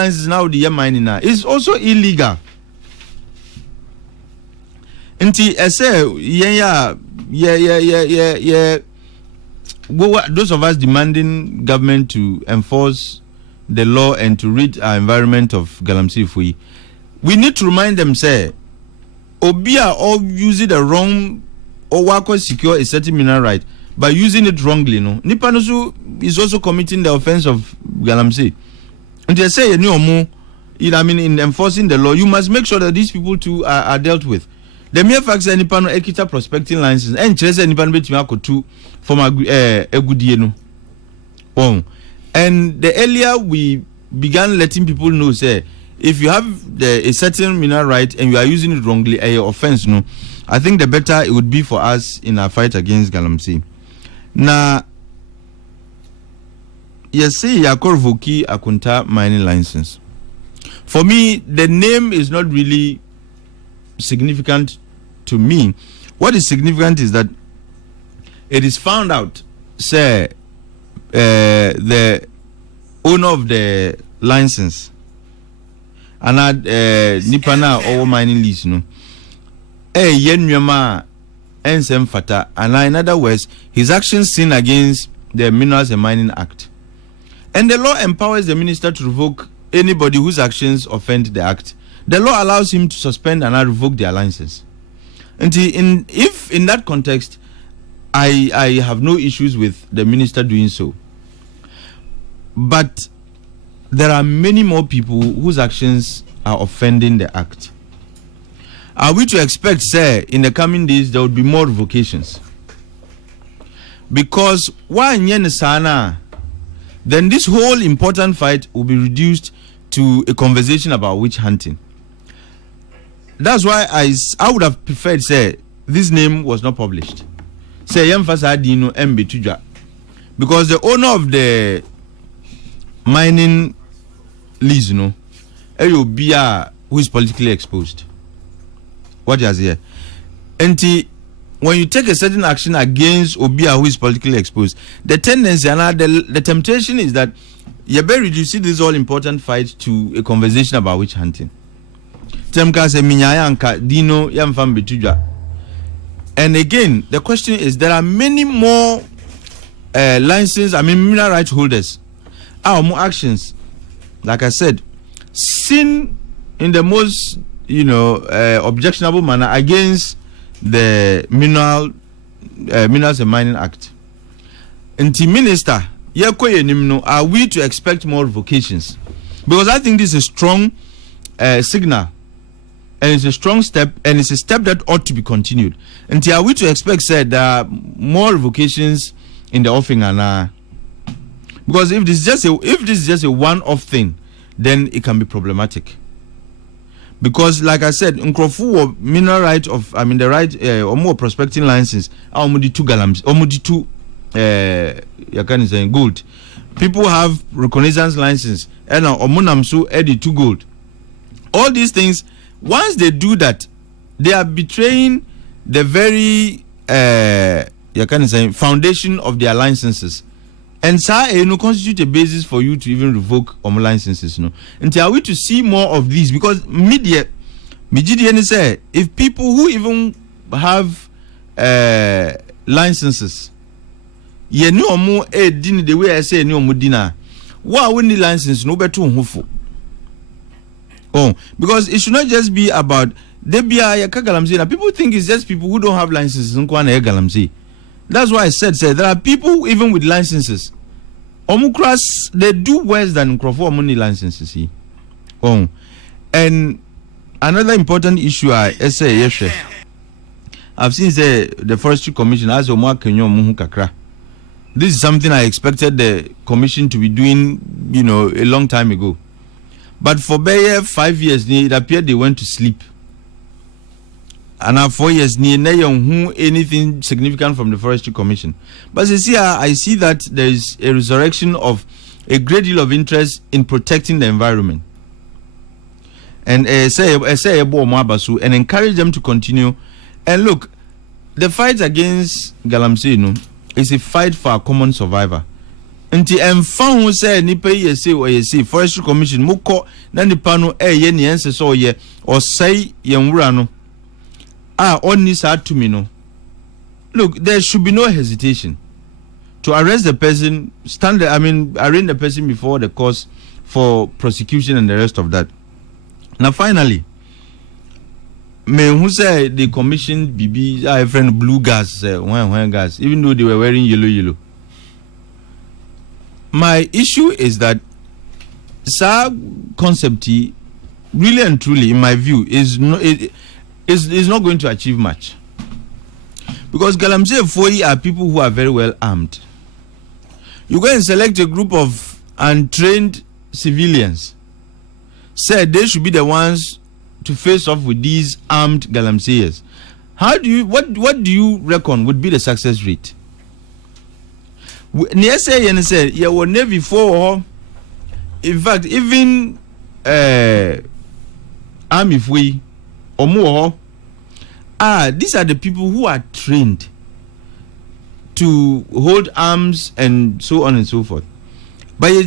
license now the mining now is also illegal. Until I say yeah. Those of us demanding government to enforce the law and to rid our environment of galamsey, we need to remind them say obia or using the wrong or work secure a certain mineral right by using it wrongly. No, Nipanosu is also committing the offense of galamsey. And they say in enforcing the law, you must make sure that these people too are dealt with. The mere fact that Nipano Ekita prospecting license and Chese Nipano Betimako too from a good year. And the earlier we began letting people know, say, if you have a certain mineral right and you are using it wrongly, a offense, no, I think the better it would be for us in our fight against galamsey. Now, yes, say Yakorvoki Akunta mining license. For me, the name is not really significant to me. What is significant is that it is found out, say, the owner of the license and Nipana or mining lease, no. Yenyama ensem fata, and in other words, his actions sin against the Minerals and Mining Act. And the law empowers the minister to revoke anybody whose actions offend the act. The law allows him to suspend and revoke their license. And if in that context, I have no issues with the minister doing so. But there are many more people whose actions are offending the act. Are we to expect, sir, in the coming days there will be more revocations? Because then this whole important fight will be reduced to a conversation about witch hunting. That's why I would have preferred, say, this name was not published. Say Yemfasa Dino MB Tuja. Because the owner of the mining lease, no, Bia, who is politically exposed. What is here? And when you take a certain action against Obia, who is politically exposed, the tendency and the temptation is that you better reduce this all important fight to a conversation about witch hunting. And again, the question is, there are many more mineral rights holders. More actions, like I said, sin in the most objectionable manner against the Minerals and Mining Act. And the minister, are we to expect more revocations? Because I think this is a strong signal, and it's a strong step, and it's a step that ought to be continued. And are we to expect, said, there are more revocations in the offing? Because if this is just a one-off thing, then it can be problematic. Because, like I said, Kokrokoo mineral right of the right or more prospecting license, almost 2 gallons, almost 2 gold. People have reconnaissance license, and omunamsu edit 2 gold. All these things, once they do that, they are betraying the very foundation of their licenses. And no constitute a basis for you to even revoke licenses. No, and are we to see more of these? Because media say, if people who even have licenses, the way I say why wouldn't the license no better hopeful? Because it should not just be about people think it's just people who don't have licenses. That's why I said there are people even with licenses. Omukras, they do worse than Kokrokoo money licenses. And another important issue I've seen the Forestry Commission as Kakra. This is something I expected the commission to be doing, a long time ago. But for 5 years, it appeared they went to sleep. And now 4 years, anything significant from the Forestry Commission. But you see, I see that there is a resurrection of a great deal of interest in protecting the environment. And and encourage them to continue. And look, the fight against galamsey, is a fight for our common survival. nti emfa ho say nipa ye say o ye say forestry commission mukọ na nipa no ye ne ense so ye osai ye nwura no onni sa tumi no. Look, there should be no hesitation to arrest the person, arraign the person before the court for prosecution and the rest of that. Now finally, who said they commissioned BB friend blue gas, when gas, even though they were wearing yellow. My issue is that SAR concept, really and truly, in my view, is not going to achieve much. Because Galamsey Foyi are people who are very well armed. You go and select a group of untrained civilians, said they should be the ones to face off with these armed Galamseyers. What do you reckon would be the success rate? In Navy for, in fact, even Army Foyi or more. These are the people who are trained to hold arms and so on and so forth. But we are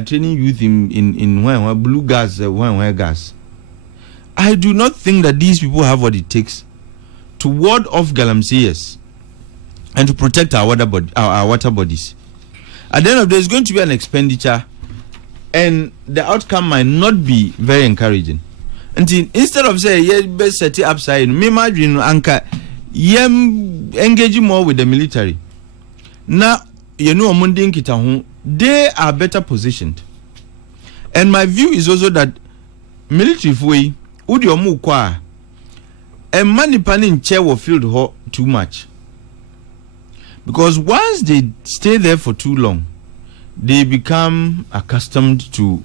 training youth in blue gas, gas. I do not think that these people have what it takes to ward off Galamseyers and to protect our water bodies. At the end of the day, there's going to be an expenditure, and the outcome might not be very encouraging. Instead of saying, yeah, best set it upside, me imagine anka engaging more with the military. Now, they are better positioned. And my view is also that military way, udi omu kwa, and money panning chair will feel too much. Because once they stay there for too long, they become accustomed to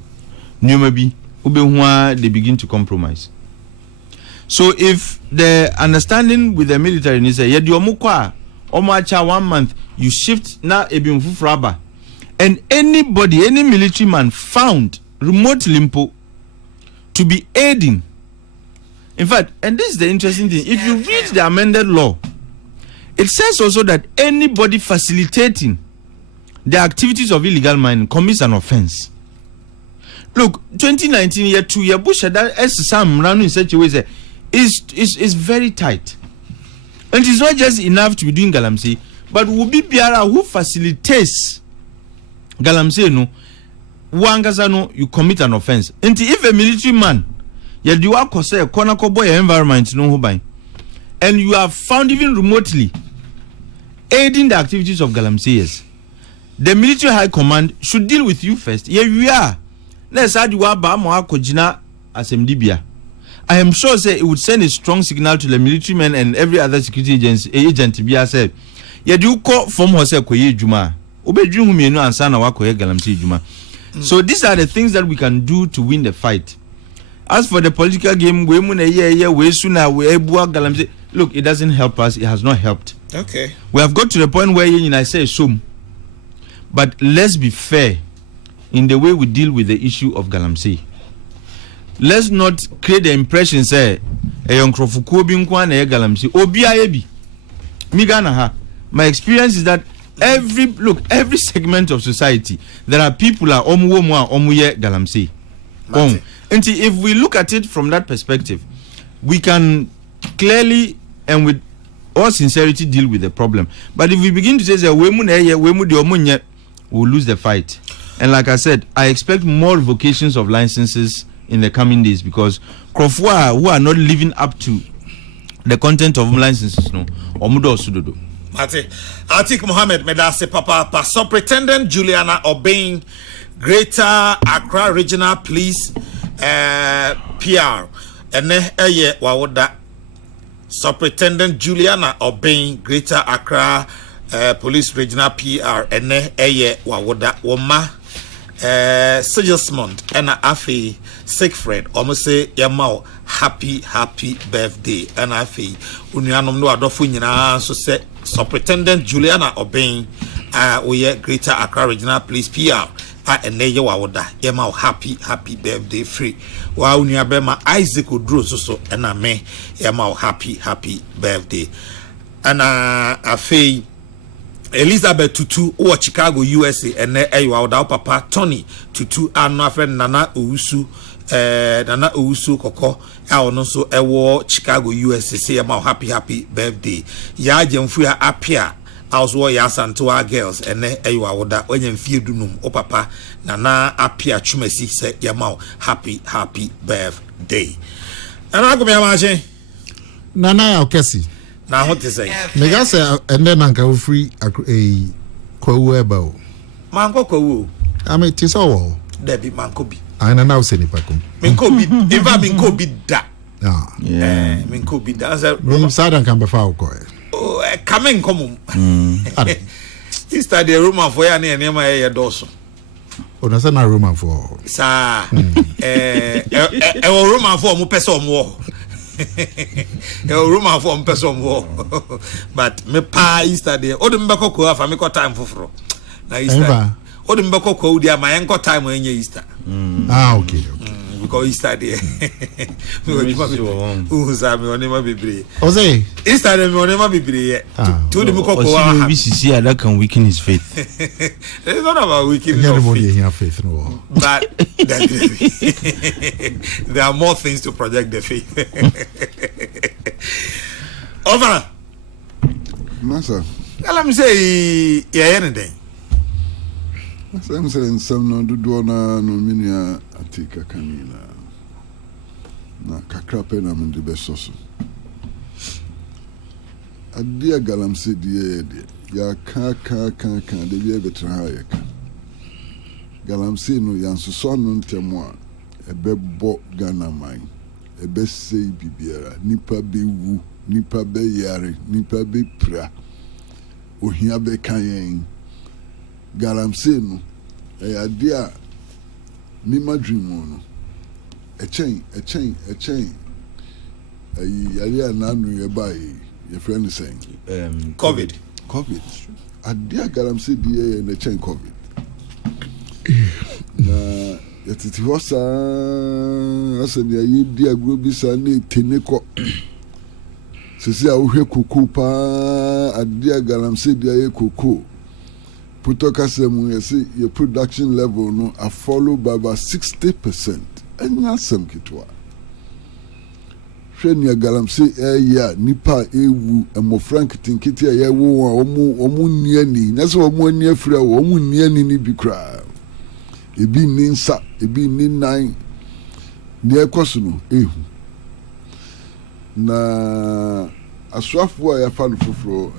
Numabi. They begin to compromise. So if the understanding with the military is that omacha 1 month, you shift now ebim fufraba, and any military man found remote limpo to be aiding. In fact, and this is the interesting thing, if you read the amended law, it says also that anybody facilitating the activities of illegal mining commits an offense. Look, 2019 year 2 year Bush that Sam ran in such a way that is very tight. And it's not just enough to be doing Galamsey, but will be Biara who facilitates Galamsey no Wangazano, you commit an offense. And if a military man you do a corner boy environment no by, and you are found even remotely aiding the activities of Galamseyers, the military high command should deal with you first. Here we are. Let's add you as MDBia. I am sure say it would send a strong signal to the military men and every other security agent to be said. You do call from Hose Koye Juma. So these are the things that we can do to win the fight. As for the political game, look, it doesn't help us. It has not helped. Okay. We have got to the point where I say some. But let's be fair in the way we deal with the issue of Galamsey. Let's not create the impression say Kokrokoo binkwa na Galamsey obiayebi migana ha. My experience is that every segment of society there are people are omuye Galamsey. And if we look at it from that perspective, we can clearly and with all sincerity deal with the problem. But if we begin to say we'll lose the fight. And like I said, I expect more revocations of licenses in the coming days because Krofwa who are not living up to the content of licenses no omudo sudodo. Atik Mohammed Medase Papa Superintendent Juliana obeying Greater Accra Regional Police PR and wawoda Superintendent Juliana obeying Greater Accra Police Regional PR and wawoda woma Sigismund and Afi Siegfried almost say Yamao happy birthday and Afi Unyanum no adofu nyina so say Superintendent Juliana obeying we Greater Accra Regional Police PR and wawoda Yamao happy birthday free wa unyabema Isaac Odro so and me Yamao happy birthday and Afi Elizabeth Tutu or Chicago USA and Ewa Papa Tony Tutu and my friend Nana Owusu Koko no so Ewo Chicago USA say about happy birthday ya jemfuya apia also ya santoa girls and Ewa Oda onye fie dunum o papa Nana apia chumesi say yamao happy birthday and I go me amache Nana Okesi na what to say mega say and then anka free a kwawu eba manko kwawu ame tiso Debbie manko bi ana na useni pakom minko bi eva minko bi da yeah minko bi da say me sada kan be fa ko oh coming come Easter the Roman for ya na enema ye doso ona say na Roman for sa Roman for mo pese omo Roman for mo pese omo but me pa Easter the o de mbeko ko afa me ko time foforo na Easter o de mbeko ko udi ama enko time enye Easter okay because Easter there me onema bebre Ose Easter me onema bebre to de mbeko ko wa BCC that can weaken his faith. It's not about weakening his faith no but there are more things to project the faith. Over Masa let me say yeah anything Sam saying some no do na no minia atika kanina na kakrape na mende besoso adia galamse die ya ka de bi betra ya ka galamse no yansoso no ntemo a ebebo Ghana man ebe sei bibiara nipa be wu nipa be yare nipa be pra ohia be kan galamse no idea me my dream no a chain yale na nu ye bai your friend is saying COVID idea galamse die na chain COVID na yetiti hosa asani ayi dia gro bi sa na teneko sisi a wo hwe kokoo pa idea galamse die kokoo Putokasemu yesi your production level no are followed by about 60%. And that's some kitwa. Sheni galamse ya nipa ewu emo frank tinkiti ya wo omu niani. Nasa omu ni afra omu niani ni bikra. Ebi ni nsa, ebi ni nine. Ni ekoso no ehu. Na aswafo ya fa no foforo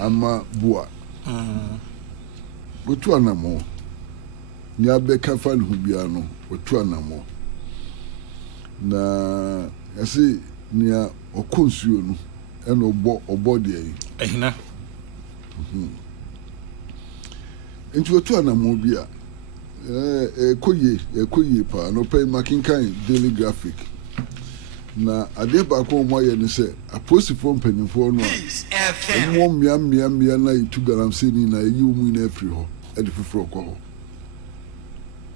ama bua otu anamo ni abeka fa no bia no otu anamo na yesi ni okonsuo no eno obo de yi ehina nti otu anamo bia ekoye pa no pay makinkan daily graphic na ade ba ko mo ye ne se aposifo mpanimfo no mo mia na itu galamse ni na yi mu na afri ho e de foforo ko ho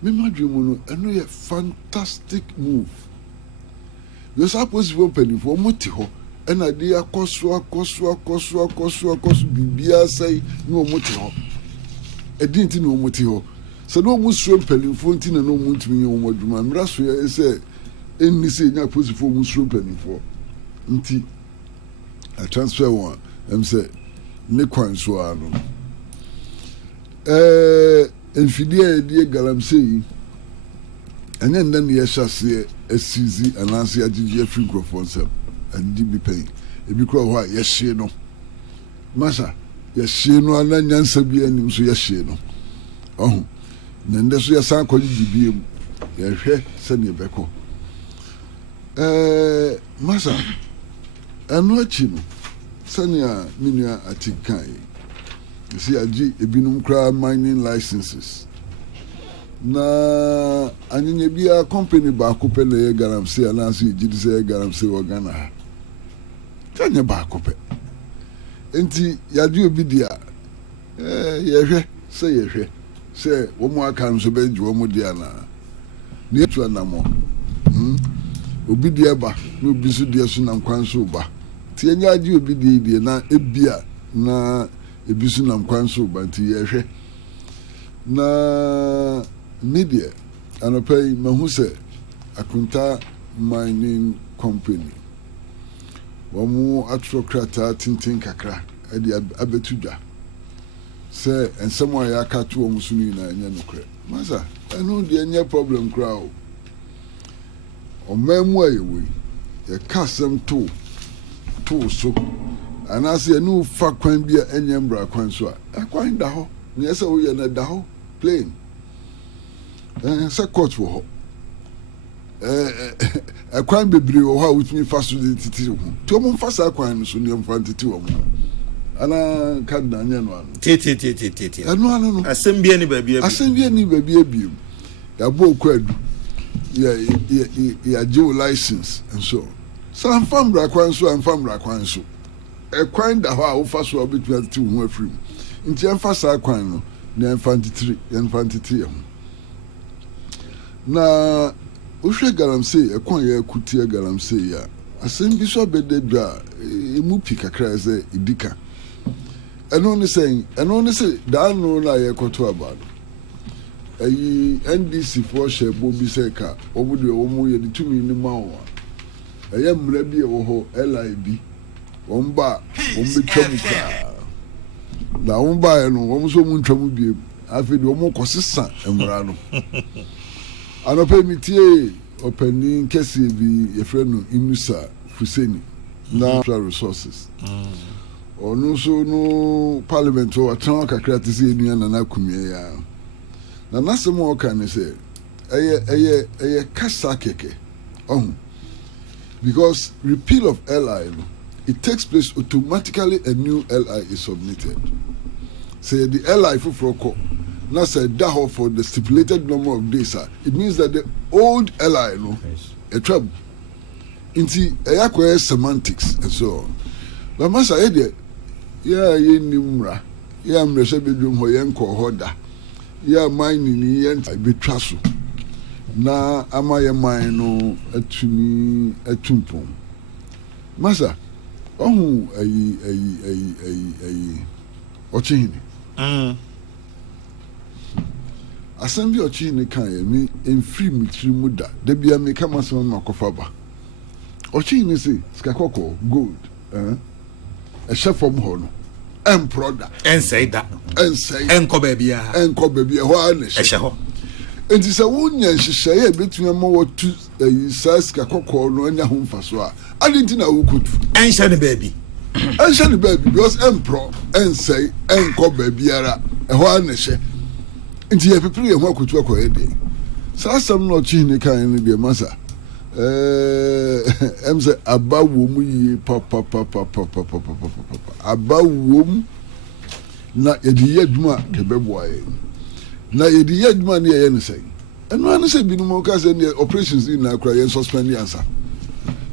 me madwemu no eno ye fantastic move yo aposifo mpanimfo mo ti ho e na de akoso bibia sai no mo ti ho e din ti no mo ti ho se no mo so mpanimfo nti na no mo ntumi ye mo adwuma mra so ye se any say nya posifo mu sro panifo nti a transfer one em say ne kwan so ano enfidie die galamse yi anya ndan ye hyase asizi ananse agigi afri microphone sem andi bi pay ebi kro ho a ye hye no masa ye hye no ananya nsa bi anim so ye hye no oh na nde so ye san kwaji bibiem ye hwe se ne beko masa anu achi no sania minia atikai si aji ebinum kra mining licenses na anyenye bia company ba ko pe le galamse anansi ejidi se galamse wo Ghana ha tanya ba ko pe enti yadi obi dia yehwe se wo mu aka nso be ji wo mu dia na ne etu anamo obi die ba no obi so die so na nkwan so ba tie nya agi obi die na ebia na ebisu nam kwan so banti yehwe na media anopai mahu se Akunta mining company wɔn atwerɛ krataa tintin kakra ɛde abɛtudwa sɛ nsɛm a yɛaka to wɔn so no nyinaa nyɛ nokorɛ masa ɛno deɛ nyɛ problem koraa o ɔman mu a yɛwɔ yi yɛka asɛm too so anaasɛ yɛne fa kwan bi a ɛnyɛ mbra kwan so a ɛkwan da hɔ neɛ sɛ woyɛ no da hɔ plain sɛ court wɔ hɔ ɛkwan bebree wɔ hɔ a wotumi fa so de titi ho nti ɔmo mfa saa kwan no so ne mfa ntiti wɔ mo ana kadna nyɛ no ano tete ɛno ano no asɛm bia ni baabi abiem yɛabɔ okwadu yɛagye wo license and so sɛ amfa mbra kwan so amfa mbra kwan so ɛkwan da hɔ a wofa so a wobɛtumi atete wo ho afiri mu nti ɛmfa saa kwan no na yɛmfa ntete yɛ ho na wohwɛ galamsey ɛkwan yɛ akutia galamsey a asɛm bi so abɛda dwa ɛmu pi kakra sɛ ɛdika ɛno ne sɛ daa no na yɛkɔto aba no ayi NDC foɔ hyɛ bɔ bi sɛ ka wɔn deɛ wɔn yɛ de tumi ne ma wɔn a ɛyɛ mmerɛ bi ɛwɔ hɔ LIB wɔn ba wɔn bɛtwa mu koraa na wɔn ba yɛ no wɔn nso wɔn ntwa mu biem afei deɛ wɔn kɔ sisa mmara no anɔpɛ mi tie ɔpanin kɛseɛ bi yɛfrɛ no Inusa Fuseni natural resources ɔno nso no parliament wɔ atena kakra te sɛ enua Nana Kumie ya na nasɛm a ɔka ne sɛ ɛyɛ kasa kɛkɛ ɔho because repeal of LI no it takes place automatically. A new LI is submitted say the LI foforɔ kɔ na sɛ da hɔ for the stipulated number of days it means that the old LI no ɛtwa nti ɛyɛ akɔyɛ semantics and so on but masa yɛ deɛ yɛ nim mmara yɛ mmerɛhyɛ bedwom hɔ yɛn nkɔ hɔ da yɛ man ni yɛn betwa so na ama yɛ man no atumi atumpom masa ɔhu ayi ɔkyehini asɛm bi ɔkyehini kan yɛ mi mfiri mi tiri mu da bia mi kama asɛm ma kɔfa ba ɔkyehini sɛ sika kɔkɔɔ gold ɛhyɛ fam hɔ no ɛmporɔ da ɛnsɛe da ɛnkɔ baabi a hɔ a na ɛhyɛ hɔ nti sɛ wonya nhyehyɛeɛ a ɛbɛtumi ama wɔtu saa sika kɔkɔɔ no anya ho mfa so a ade nti na wokɔtu ɛnhyɛ ne baabi because ɛmporɔ ɛnsɛe ɛnkɔ baabiara ɛhɔ a na ɛhyɛ nti yɛpepere yɛn ho akotu akɔyɛ deɛ saa asɛm no ɔkyehene kan no deɛ masa ɛm sɛ aba wɔ mu yie aba wɔ mu na yɛde yɛ adwuma a kɛbɛboa yɛn na yɛde yɛ adwuma ne yɛyɛ no sɛn ɛno ano sɛ binom ka sɛ neɛ operations nyinaa kora yɛn suspend yɛnsa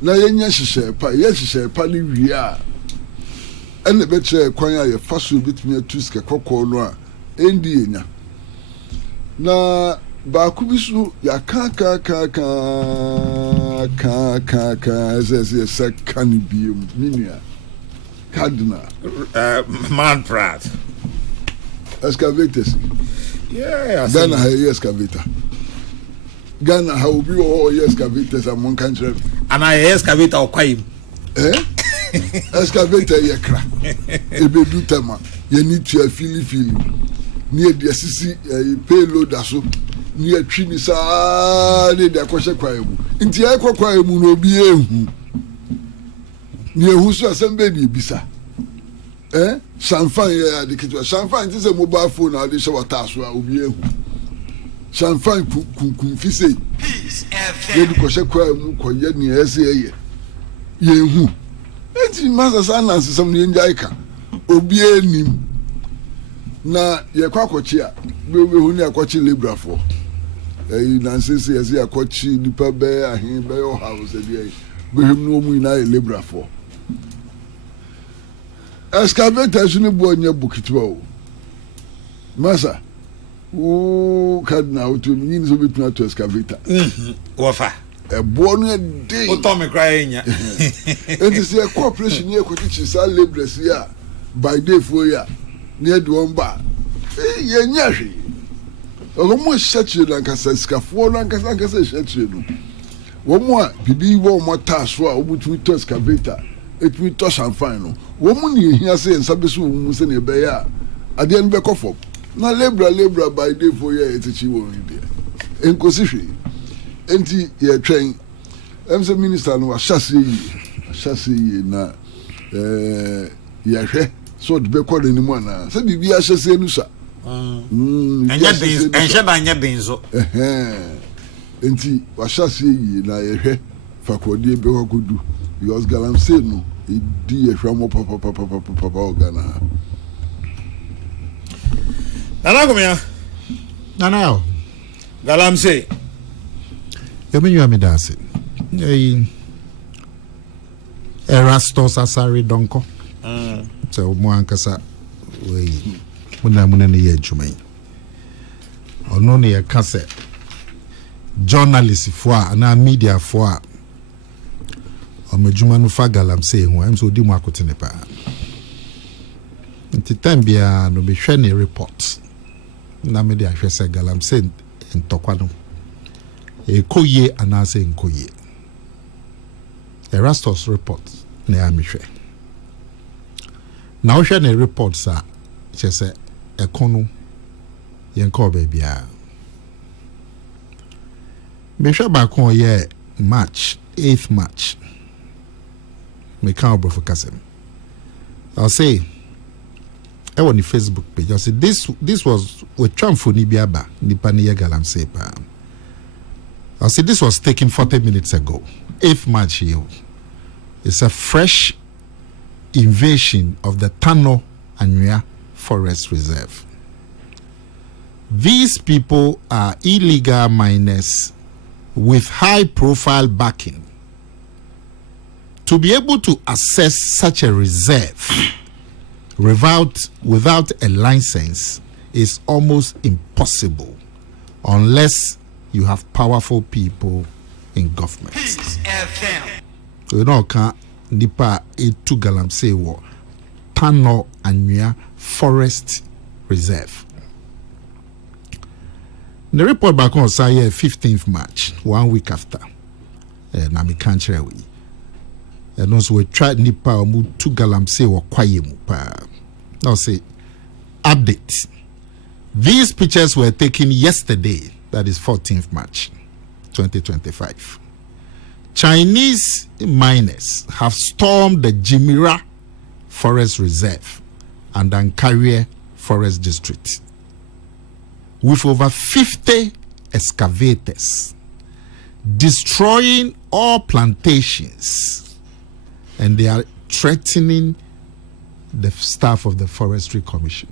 na yɛnyɛ hyehyɛ pa ne wie a ɛna ɛbɛkyerɛ kwan a yɛfa so bɛtumi atu sika kɔkɔɔ no a ɛndi yɛnya na baako bi so yɛaka sɛ ka no biem me nua cardinal man prat excavators Ghana ha yɛ excavator Ghana ha obi wɔ hɔ ɔyɛ excavators a monka nkyerɛ no anaa yɛ excavator ɔkwae mu excavator yɛ kra ɛbɛdu tama yɛni tua filifili ne yɛde asisi payload so ne yɛtwi ne saa ne yɛde akɔhyɛ kwae mu nti yɛkɔ kwae mu na obi ehu ne ehu so asɛm bɛ ne ebisa champagne yɛ ade ketewa champagne ti sɛ mobile phone a ade hyɛ wata so a obi ehu champagne kunkun fi sei yɛde kɔhyɛ kwae mu kɔyɛ ne ɛsɛ yɛhu nti masa saa nansesɛm no yɛngyae ka obi enim na yɛkɔ akɔkye a bɛhu ne akɔkye labourfoɔ nansese yɛsɛ yɛakɔkye nipa bɛyɛ ahen bɛyɛ ɔhaw sɛ deɛ bɛhwɛm no ɔmu nyinaa yɛ labourfoɔ excavator so ne boɔ nyɛ bokitiwa o masa wo cardinal wotu mi nyini sɛ wobɛtumi ato excavator wɔfa ɛboɔ no yɛ den wotɔ me koraa yɛnya ɛnti sɛ yɛkɔ operation ne yɛkɔkyekye saa labourers yi a by day for ya near the one bar. Yashi. Almost shut you like I said, scaffold like I said, shut you. One more, Bibi, one more task for which we toss excavator. It will toss and final. Woman, you hear saying, Sabisu, Musan, a bear. I didn't back off. Now, labor by day for ya, it's a chill in there. In Cosishi. Enti ye train MC minister no chassis na ye so de be call ni mo na se bibi a chassis nu sa enya benzo enti wa chassis na ye hwe fa ko de be ko du because galamsey no e di ye hwa mo papa ogana nana komia nana galamsey you are me that's it. Erastos Asari Donko. So Moankasa we Muna ye Jumay. Or no near cassette. Journalist for and media for or Majumanu Fagalam saying who I'm so dimakotinepa. In Titambia no be shiny reports. Namedia Fesa Galam said in Tokwano. Koye anase nkoye. Erastos report na amihwe. Na ohwe na reports a chese ekono yenko bebia. Mehwe ba kon ye March 8th March. Me kan obrofo kasem. I'll say I on the Facebook page. I say this was with Chamfoni biaba nipa ne Galamsey pa. I said this was taken 40 minutes ago. 8th March here. It's a fresh invasion of the Tano Anua Forest Reserve. These people are illegal miners with high profile backing. To be able to access such a reserve without a license is almost impossible unless you have powerful people in government. So you know, can nipa etu Galamsey wo Tano Anua Forest Reserve. The report back on say 15th March, 1 week after. Na me country we. And also we tried nipa mu tu Galamsey wo kwaye mu pa. Now say update. These pictures were taken yesterday. That is 14th March 2025. Chinese miners have stormed the Jimira Forest Reserve and Ankaria Forest District with over 50 excavators, destroying all plantations, and they are threatening the staff of the Forestry Commission.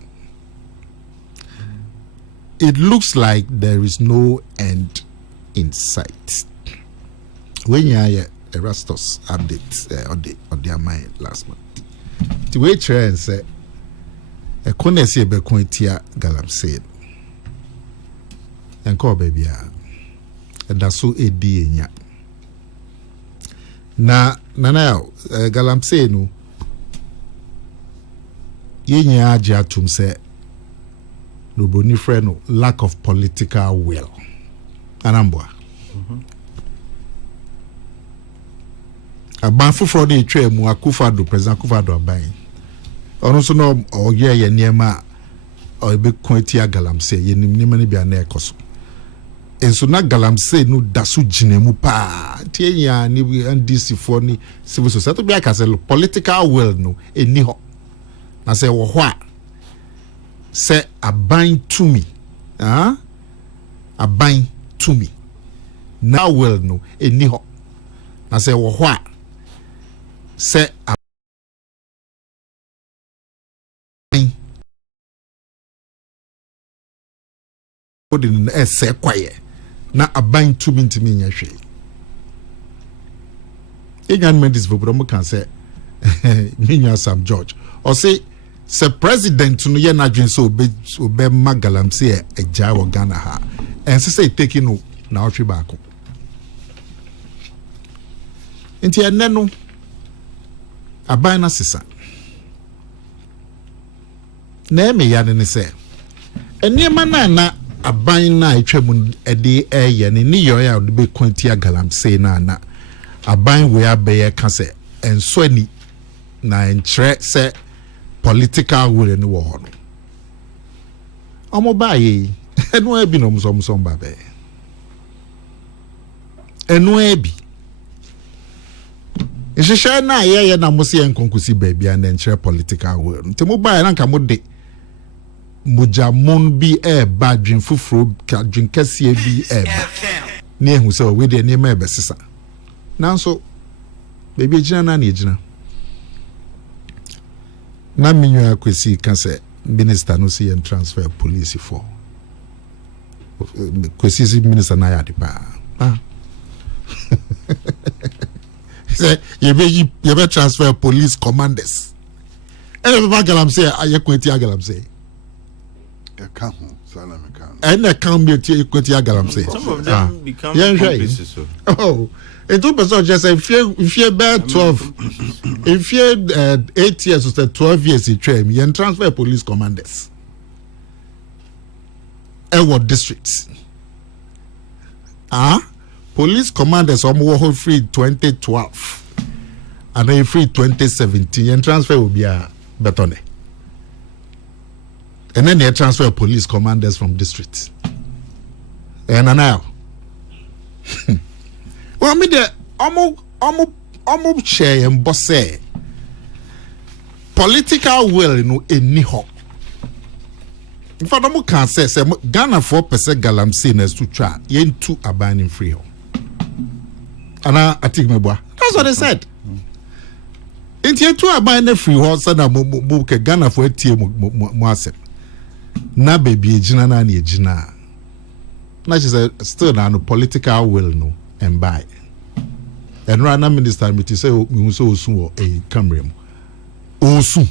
It looks like there is no end in sight. When you hear Erastos updates on their mind last month, the way Chair said, a conesi be quintia Galamsey and call baby, and that's so a dia. Na Galamsey no yenya ajatum say. No boni friend, lack of political will. Anambwa. Abanfu for the tray mu Akufado President Akufado abai. Ono so no oye ye niema o be kwantia Galamsey ye nimnima ne bia na ekoso. Enso na Galamsey no dasu ginemu pa. Tie ya ni NDC for ni civil society bia ka say political will no eni ho. Na say wo ho a say aban to me. Aban to me. Now will no eni ho. Na say wo ho a say aban odin say kwaye na aban to me ntimi nya hwe. Egan Mendes Vobromo can say Minya Sam George or say president no ye na dwen so obe Galamsey e ja wo Ghana ha and say taking no na otwe back. Nti ene no aban na sisa na me ya ne say enema na aban na etwam ede eye ne ni yo ya de be kwantia galamsey na aban we abeye ka say enso ani na entre say political will ni wo ho no omo baye enu abi no msom ba be enu abi isheshe na ye na musi enkonkusi baby and entre political will ntemo baye na nka mo de mujamon bi ba dwen fufuro ka dwen kase bi ba ne ehu se we de ne ma be sesa nanso baby ejina na ejina na minyo akwesi kan se minister no see and transfer police for kwesi minister na ya de pa say you be transfer police commanders ba galamsey aye kwenti galamsey and account me to equity galamsey. Some of them become complices. Oh, it was just if you bear 12, if you 8 years or 12 years in train, you transfer police commanders. What districts? Police commanders almost free 2012 and then free 2017 and transfer will be a betone. And then they transfer police commanders from districts. And now, well, I mean, the almost share and boss say political will, you know, any hop. In fact, I can't say Ghana 4% galamsey to try yen 2 abaning free home. And I think my boy, that's what they said. In tier 2 abaning free horse and a book Ghana for a team more. Na baby ejina na ni ejina na she say still na no political will no and buy and right now minister me say me so osun e camera mu osun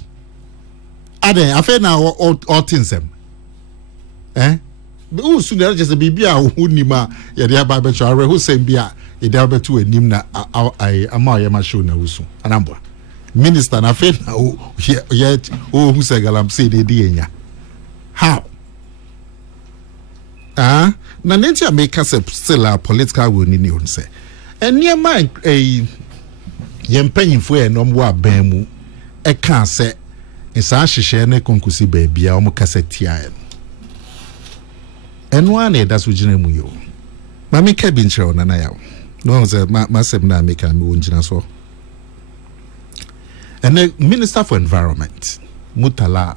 ade afa na all things em osun na just bibi a huni ma ye dey aba be chare who say bia ye dey aba to anim na ama ye ma show na osun anambo minister na afa na ye who say galamsey dey enya. How? Na nature make us still a political will ni on say. And near my yem penny for a number of bemu a can say in such a share ne concusi baby a cassette. And one that's with Jim Muyo. Mammy cabin show na now. No, sir, massive na make a moon so. And the Minister for Environment, Mutala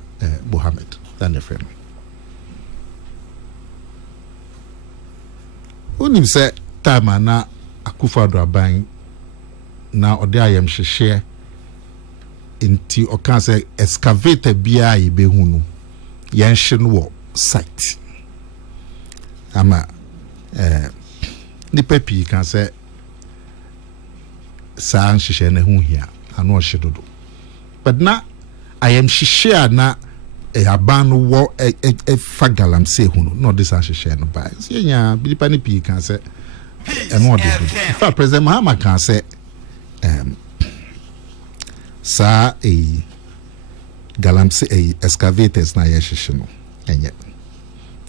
Mohammed. Than the frame. Unim say time na Akufo-Addo aban na ode ayem hwehwe enti o kan say excavator bia e be hunu yen hye no wo site ama ni papi kan say sa hwehwe na hu hia ano o hye dodo but na ayem hwehwe na aban wo fa galamsey hunu no this share no buy see nya bilipa ni pi kan say no dey fa president Mahama kan say sa galamsey excavators na ye hwehwe no enye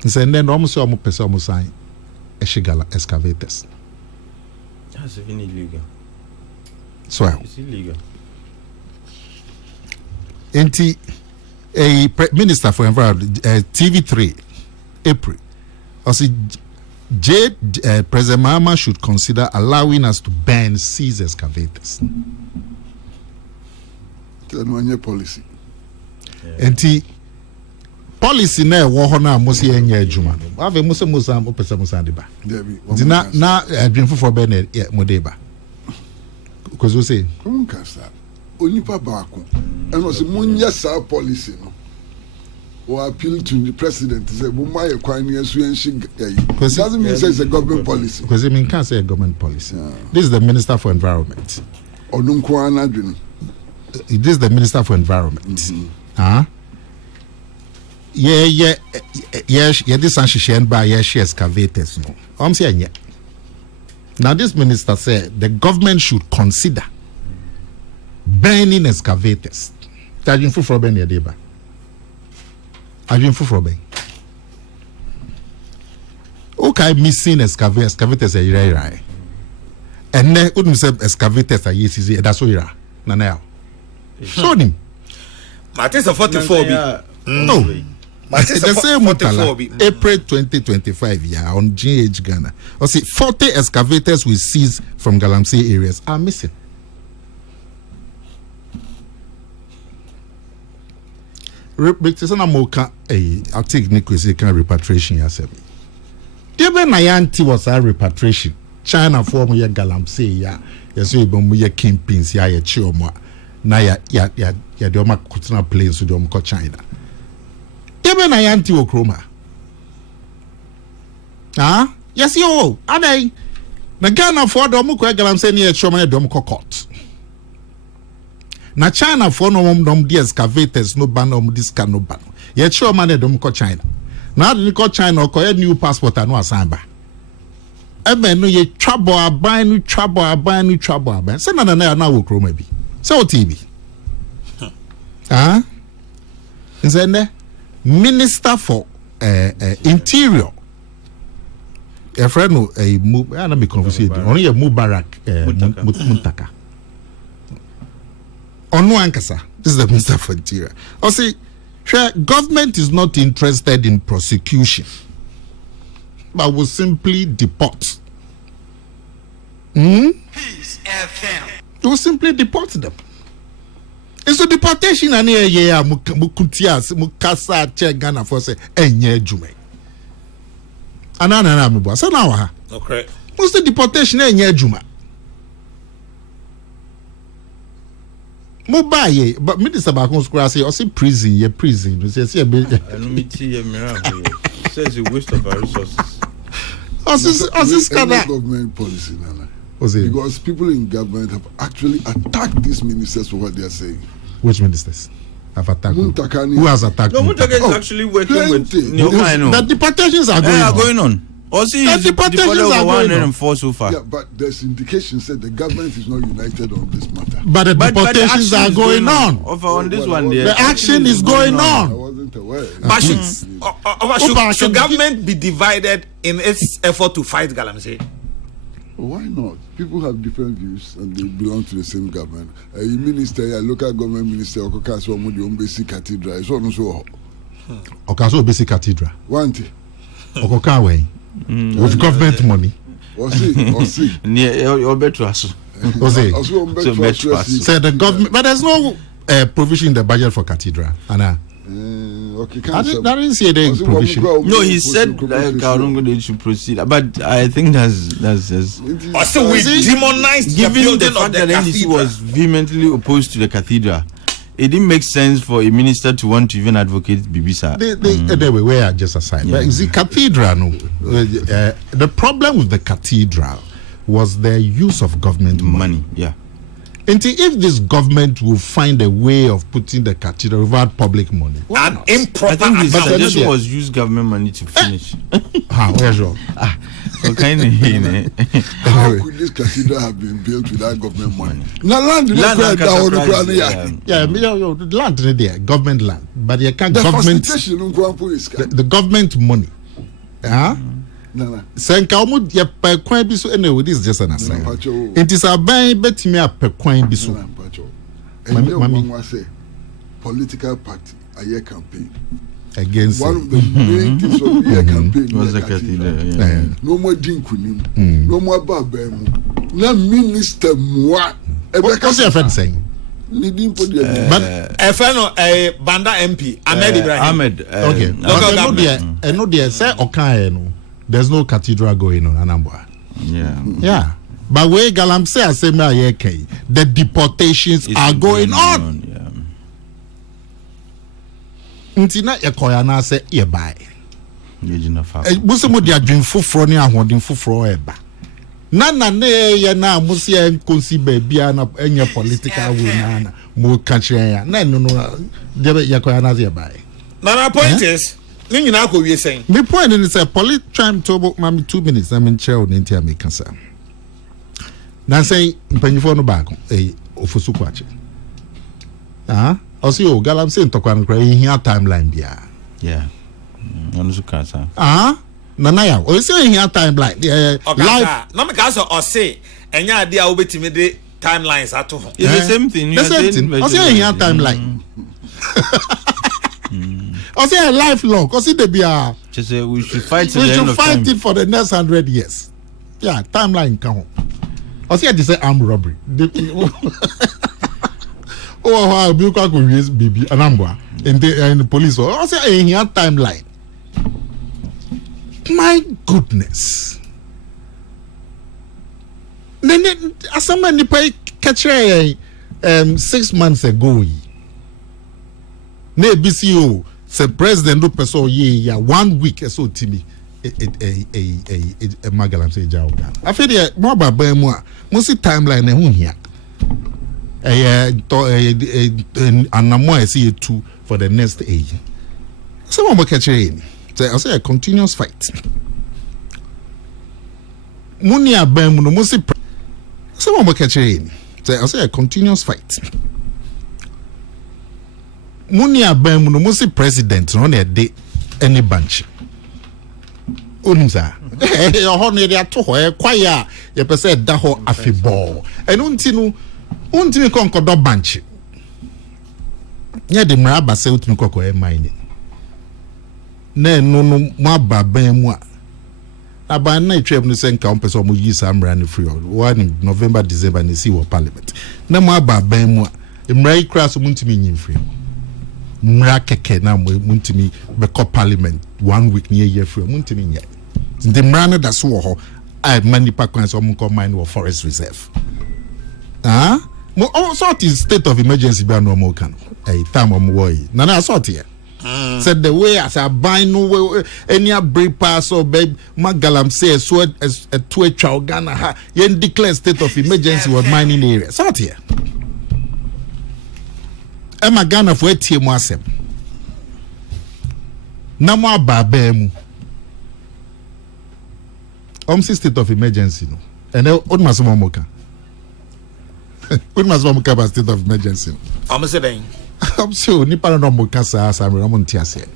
nse nden no mo so mo pese mo san gala excavators that's even illegal so it's illegal enti a minister for environment TV3 April also President Mahama should consider allowing us to ban seize excavators. Policy. Enti policy na wo ho na mo se enya adwuma. Ave mo se mo sam opesa mo san de ba. Na adwin fofo be na mo de ba. Because we say come kasa onipa baako and was munya sa policy no or appeal to the president say mo my kwan yesu enshi doesn't mean say it's a government policy because it mean can't say a government policy. This is the Minister for Environment. Onunkwa anadwin. This is the Minister for Environment. Yeah, this answer by she excavators no. I'm saying yeah. Now this minister said the government should consider banning excavators. Charging for Ben Yadeba. adwen foforɔ bɛn okay missing excavators a yira and then wouldn't say excavators are yes that's what yira na now show him Martin 44 bi no Martin the same 44 bi April 2025 yeah on GH Ghana or see 40 excavators we seize from Galamsey areas are missing. I take Nicholas can repatriation yourself. Debe na yanti was a repatriation. China for mo ya Galamsey ya. Yeso ibo mo ya kingpins ya ye chi omo. Na ya de oma kutuna planes do omo ko China. Debe na yanti okroma. Ah? Yes yo. Adai. Na Ghana for do omo ko Galamsey ni ye chi omo do omo ko court. Na China for no mom di excavators no ban no this can no ban. Ye chi omo na do omo ko China. Now the call China or a new passport and no asamba. Ebe no ye trouble aban new trouble aban. Say na now will grow maybe. So TV. Nzende Minister for Interior. A friend no a move I be confused. Only a Mubarak Muntaka. Onu ankasa. This is the Minister for Interior. I see government is not interested in prosecution, but will simply deport. Peace FM. Will simply deport them. And so deportation and yeah, mukutias, mukasa, che Ghana for say, enye jume. Anana mi boss. Now, okay. What's the deportation enye juma? Mobile, but Minister Bakon Square say, or say prison, ye prison. You say, says it's a waste of our resources. This government policy, Nana. Because people in government have actually attacked these ministers for what they are saying. Which ministers have attacked? Muntakani. Who has attacked? No, Muntaka is actually working with. The deportations are going on. Also, the deportations are going on so far. Yeah, but there's indications that the government is not united on this matter. But the deportations are going on. On this one, the action is going on. I wasn't aware. But should government be divided in its effort to fight Galamsey? Why not? People have different views and they belong to the same government. A minister, a local government minister, Okaso Mudi Basic Cathedral, so on so. Okaso Basic Cathedral. One. Okawe. With government money. Or see. Near better. Say the government, but there's no provision in the budget for cathedral. Anna. Okay, I didn't see the provision. No, he said they should proceed, but I think that's also we demonized given the fact that NDC was vehemently opposed to the cathedral. It didn't make sense for a minister to want to even advocate Bibisa. They were just aside. Yeah. But you see, cathedral, the problem with the cathedral was the use of government money. Yeah. And if this government will find a way of putting the cathedral without public money, and improper, I think the suggestion was use government money to finish. How? Where's your? How could this cathedral have been built without government money? Now land land there, government land, but you can't the government the government money. Senka omu ya pekwan bi so anyway, this is just an aside. It is a ban betimi a pekwan bi so. Mami say political party a year campaign against one of the main things of the year campaign was the cathedral. No more dinkunim, no more babemu. Na minister moi. What's your friend saying? But a friend of a Banda MP, Ahmed Ibrahim. Okay. Local government. I know they say okay no. There's no cathedral going on Anambra. Yeah. But where Galamsey Assembly the deportations are going on. Ntina ekoya na say e buy. Musemo dia dwen foforo ne ahoden foforo eba. Na ye na musi en konsi bia na enye political way na mo ka kire ya. Na no de ekoya na say buy. Now my point is the point is a time to about 2 minutes. I'm in chair on India make cancer. Now say mpanyifo no back ofosu kwache. Also Galamsey ntokwa no kra hia timeline bia. Yeah. Nanaya, or say here timeline. Life. No, because or say, and ya idea will be timid timelines at home. It's the same thing. The same thing. I say here timeline. I say a lifelong. I say they be a. Just say we should fight. We should fight it for the next 100 years. Yeah, timeline come. I say this is armed robbery. Oh, how you can go raise baby an amber in the police. I say here timeline. My goodness. Then as somebody pay catch 6 months ago. Ne BCO say president do person ye 1 week so timi a magalam say jaw gan. I feel there more baba mu a mo see timeline na hu hia. Anamo I see 2 for the next age. Some more catch any. I say a continuous fight. Muni abem no mo see some more catch any. I say a continuous fight. Muni abem no mo see president no na dey any bunch. Unza. Your honor dey ato ho kwaya ye pese da ho afibor. Enu nti no untimi konkodo bunch. Nya de mra ba se utimi kokko e mine. Na no mo ababan mu a aban na etwem no se nka ompese mo yi samra no free one November December na see wo parliament na mo ababan mu a mra ikra so muntimi nyin free mra keke na mo muntimi be ko parliament 1 week near year free muntimi nya the mra no da so ho I many pa kwan so mo ko mine wo forest reserve mo sort is state of emergency be no mo kan time mo wo yi na sort here. Said the way as a buy no way any break pass or babe Magalam says so a 2 Ghana ha yen declare state of emergency was mining area. So here. Emma Ghana for etie mo asem. Na mo aba mu. State of emergency no. And what must mo ka? What must mo ka about state of emergency? Say then. I'm sure nipa no mo kasa asam no mo ntiase.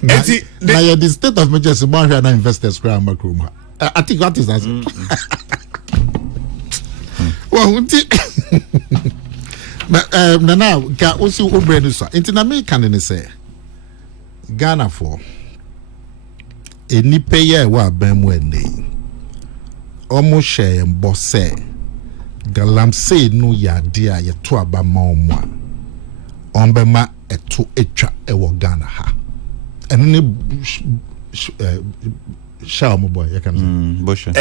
Na the state of emergency mo hwa na investors kra makrom ha. I think what is that? Well, na ga osi obrenu so. Inti na me kan ne say Ghana for enipa ye wa ban mu ene. Omo share mbo say Galamsey no yadia ye to aba ma omo a onbema eto etwa ewo Ghana ha eno ne sha omo boy ye kan say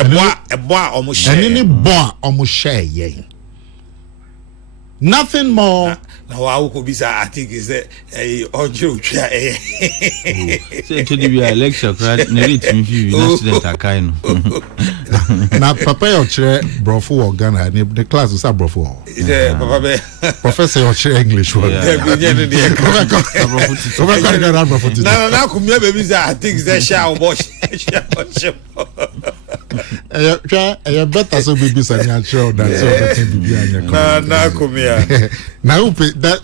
ebo omo share eno ne bo omo share ye nothing more. Now I will be I think is that audio say to the lecture crowd narrate me accident akaino na papa yo chere brofo wo Ghana the class is brofo papa professor yo chere English wo na kumia baby say I think that shall wash better so baby say nya chere that so that baby anya na kumia na upe that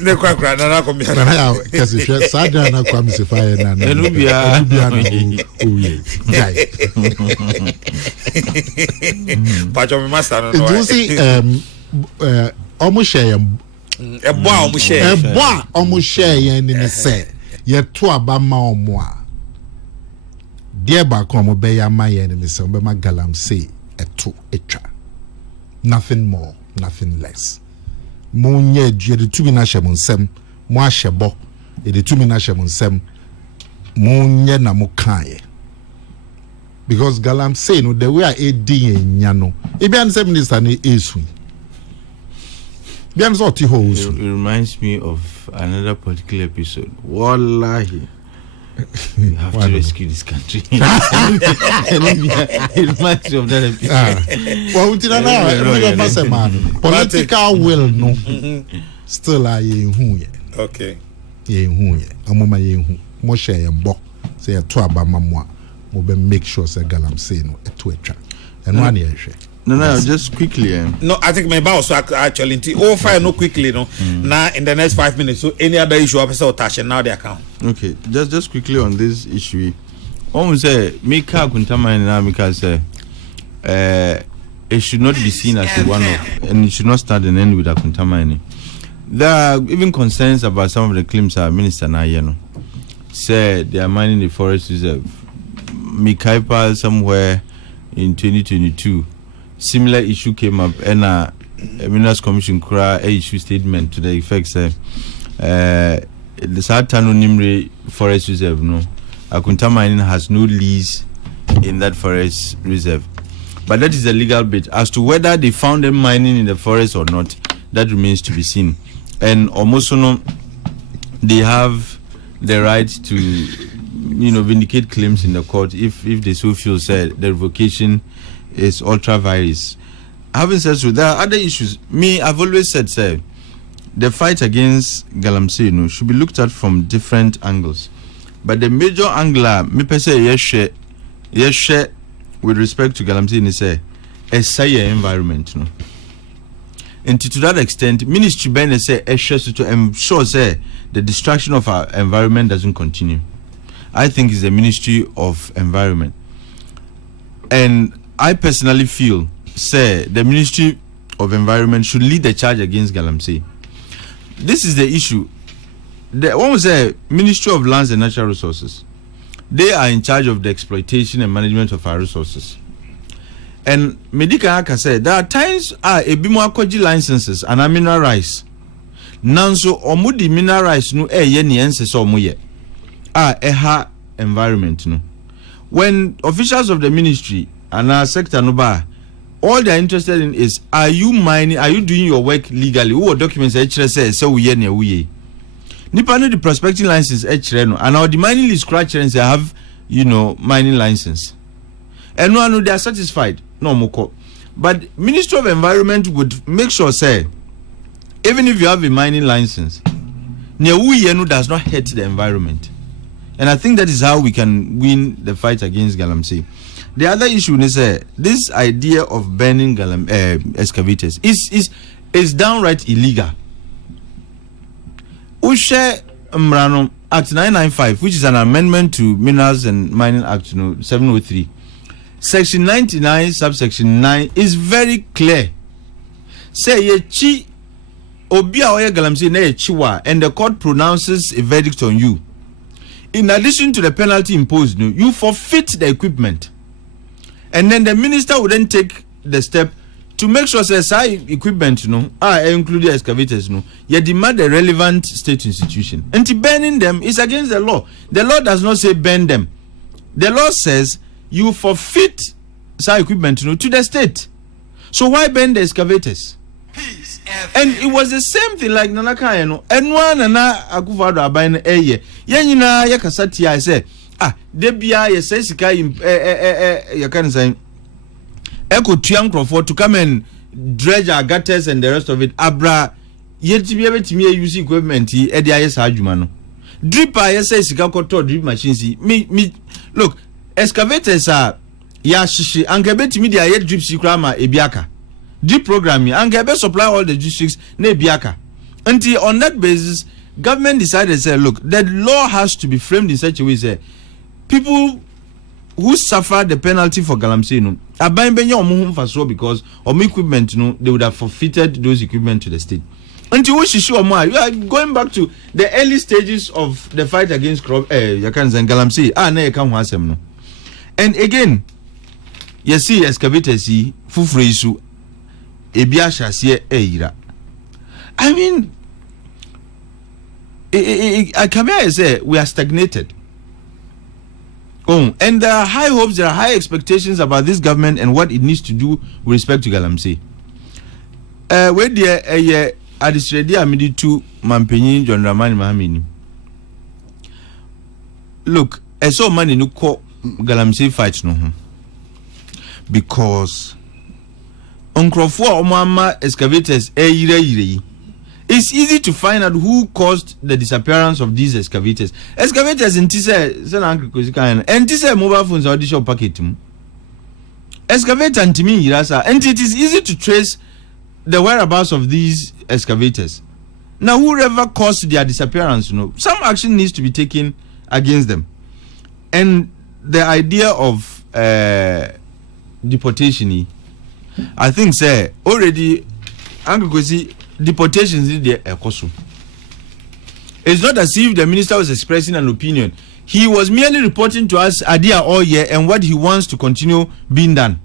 ne kwakra na kumia na ya kasi share sadra na kwa msifaye na elubia oye guy pacho me master no you see almost share almost share yen ni say ye to aba ma omo a de ba ko mo be ya ma yen ni say be ma Galamsey eto etwa nothing more nothing less monye due de tumi na hyem nsem mo ahyebo de tumi na hyem nsem monye na mo kae because Galamsey no the way I din enya no e bia nsem minister na esu bia nso ti ho it reminds me of another particular episode wallahi we have to rescue this country. It reminds me of that episode. Well, political will no still are ye okay ye amoma ye hu mo share ye bo say to aba mamwa mo be make sure say Galamsey no eto etwa eno ane ye hwe No, just quickly. No, I think my boss actually no quickly, no. Now in the next 5 minutes, so any other issue officer touch and now the account. Okay, just quickly on this issue. Almost say Mika Kuntamani now because it should not be seen as a one-off, and it should not start and end with a Kuntamani. There are even concerns about some of the claims our minister Nayeno said they are mining the forest reserve. Mikaipa somewhere in 2022. Similar issue came up, and a Minerals Commission issue statement to the effect that the Satano Nimre Forest Reserve, no, Akunta Mining has no lease in that forest reserve. But that is a legal bit. As to whether they found them mining in the forest or not, that remains to be seen. And almost no, they have the right to, vindicate claims in the court if they so feel said the revocation is ultra virus. Having said so, there are other issues. I've always said, sir, the fight against Galamsey, should be looked at from different angles. But the major angle, me per se, yes, with respect to Galamsey, is a say environment, And to that extent, Ministry Ben say to ensure say the destruction of our environment doesn't continue. I think it's the Ministry of Environment. And I personally feel, say, the Ministry of Environment should lead the charge against Galamsey. This is the issue. The one was the Ministry of Lands and Natural Resources. They are in charge of the exploitation and management of our resources. And Medika Aka said there are times a bimo akoji licenses and a mineral rights. Nanso omudi mineral rights no ye ni ense so omoye. Eha environment no. When officials of the ministry and our sector no ba, all they are interested in is, are you mining, are you doing your work legally? Who documents say we ye ne we. Nipa no the prospecting license no, and our the mining list scratch and they have, mining license. And no, they are satisfied. No more. But Ministry of Environment would make sure, say, even if you have a mining license, Nyawuyenu does not hurt the environment. And I think that is how we can win the fight against Galamsey. The other issue is this idea of burning excavators is downright illegal. Ushe Mrano Act 995, which is an amendment to Minerals and Mining Act 703. Section 99, subsection 9 is very clear. Say ye chi obia oye Galamsey na ye chiwa, and the court pronounces a verdict on you. In addition to the penalty imposed, you forfeit the equipment. And then the minister would then take the step to make sure that equipment, including excavators, you demand a relevant state institution. And burning them is against the law. The law does not say burn them. The law says you forfeit some equipment to the state. So why burn the excavators? Peace And it was the same thing like Nanaka, and one and Akufado Abain Eye. Yanina Yakasati, I say, Debia, Yesika, you can say, Echo Tiancroft to come and dredge our gutters and the rest of it. Abra, yet to be able to use equipment, Edias Argumano. Drip, I say, Sikakoto drip machines. Me, look, excavators are Yashishi, and Gabet media yet drip Sikrama, Ebiaka. Drip programming, and Gabe supply all the districts, Nebiaka. Until on that basis, government decided, say, look, the law has to be framed in such a way, say, people who suffer the penalty for Galamsey, because of equipment, they would have forfeited those equipment to the state. Until we show more, you are going back to the early stages of the fight against Galamsey. And again, you see, excavators, Fufreisu, Ebiasha, Eira. I mean, I come here and say we are stagnated. And there are high hopes, there are high expectations about this government and what it needs to do with respect to Galamsey. Where the Adistredi Amidi to Mampenyi John Ramani Mahamini. Look, I saw money no call Galamsey fight no because Onkrofo Omama excavators it's easy to find out who caused the disappearance of these excavators. Excavators in Tisa and Tisa mobile phones audition packet. excavator ntimi yirasa, and it is easy to trace the whereabouts of these excavators. Now, whoever caused their disappearance, some action needs to be taken against them. And the idea of deportation, I think, say already, deportations is the cost. It's not as if the minister was expressing an opinion. He was merely reporting to us idea all year and what he wants to continue being done.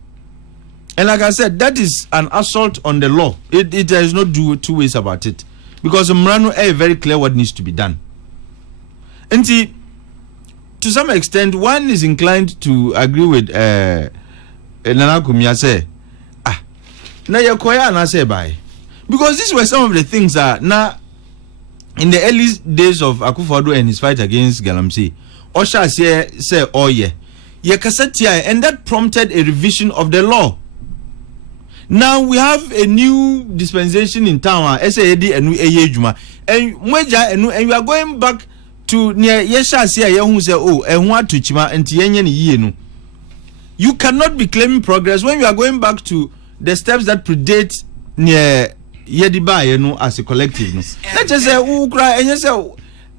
And like I said, that is an assault on the law. It there is no two ways about it. Because Mrano is very clear what needs to be done. And see, to some extent, one is inclined to agree with Nana Kumia say, na yakoya na say bye. Because these were some of the things that now in the early days of Akufo-Addo and his fight against Galamsey, Osha say oh yeah, and that prompted a revision of the law. Now we have a new dispensation in town, SAD and Ejuma, and we are going back to near Yesha say who say oh and what to Chima and Tienyan. You cannot be claiming progress when you are going back to the steps that predate near Yediba as a collective. Let's just say who cry and you say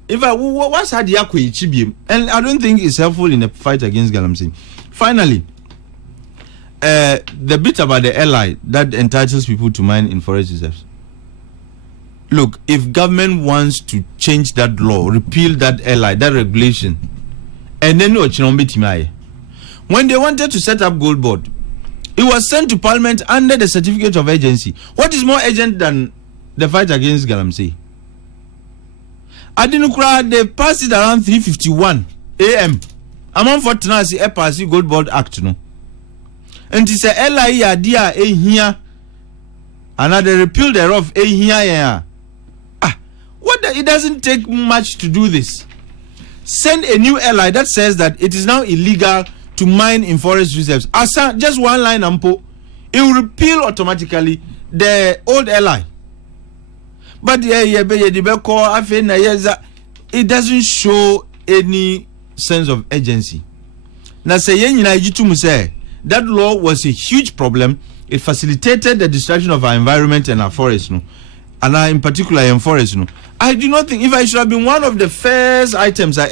if I what's had Yakwe Chibim, and I don't think it's helpful in the fight against Galamsey. Finally, the bit about the ally that entitles people to mine in forest reserves. Look, if government wants to change that law, repeal that ally, that regulation, and then when they wanted to set up Gold Board, it was sent to Parliament under the certificate of urgency. What is more urgent than the fight against Galamsey? Adinukra, they passed it around 3:51 a.m. Among for Tenasi Epasi Gold Board Act, and it's a LI idea here, another repeal thereof here. It doesn't take much to do this. Send a new LI that says that it is now illegal to mine in forest reserves. Just one line, Ampo, it will repeal automatically the old LI. But it doesn't show any sense of urgency. Now say that law was a huge problem. It facilitated the destruction of our environment and our forests, and in particular in forests. I do not think if I should have been one of the first items I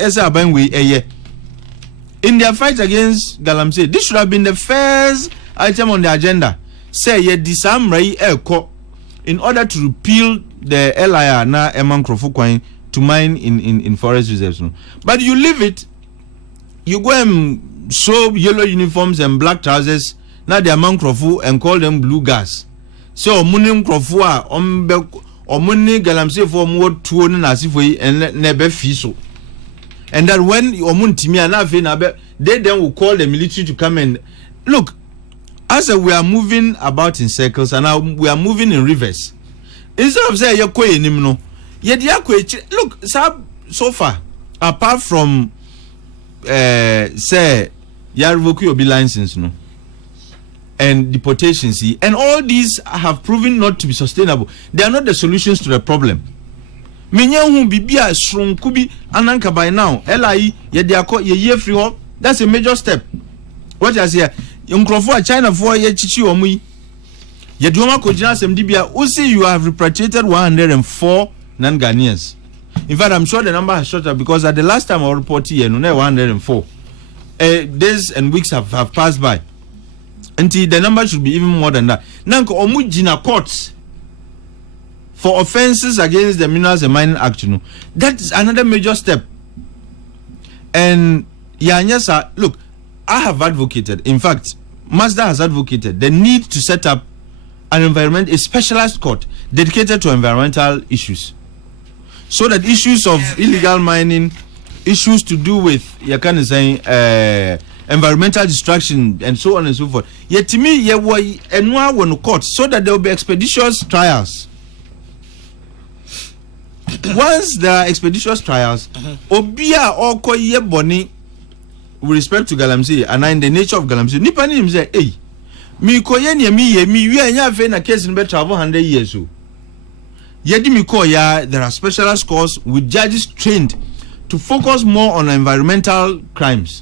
in their fight against Galamsey, this should have been the first item on the agenda. Say ye disamray in order to repeal the LIR na Eman Krofukwain to mine in forest reserves. But you leave it, you go and show yellow uniforms and black trousers, now they are Mankrofu and call them blue gas. So Munim Krofua or Muni Galamsey for more tuon asifoi and nebe fiso. And that when Omun Timia Nafe, they then will call the military to come and look. As we are moving about in circles and now we are moving in rivers. Instead of saying Yakwe Nimno, yet Yakwe look, so far, apart from say Yarvoku Obi license, and deportations, and all these have proven not to be sustainable. They are not the solutions to the problem. Minyahu bibia shrunkubi ananka by now. LI ye free hop. That's a major step. What I say, Unkrofo China for ye chichi omui. Ye duoma kojina semdibia. Usi you have repatriated 104 non-Ghanaians. In fact, I'm sure the number has shot up because at the last time I reported here, 104. Days and weeks have passed by. Until the number should be even more than that. Nanko omu jina courts for offenses against the Minerals and Mining Act, that is another major step. And Yanyasa, look, I have advocated, in fact, Mazda has advocated the need to set up a specialized court dedicated to environmental issues. So that issues of illegal mining, issues to do with, environmental destruction and so on and so forth. Yet to me, court so that there will be expeditious trials. Once there are expeditious trials, Obia or Koye Boni with respect to Galamsey and in the nature of Galamsey, Nipani him say, hey, me koye me we are in a case in better 100 years. Yedi mi koya, there are specialized courts with judges trained to focus more on environmental crimes.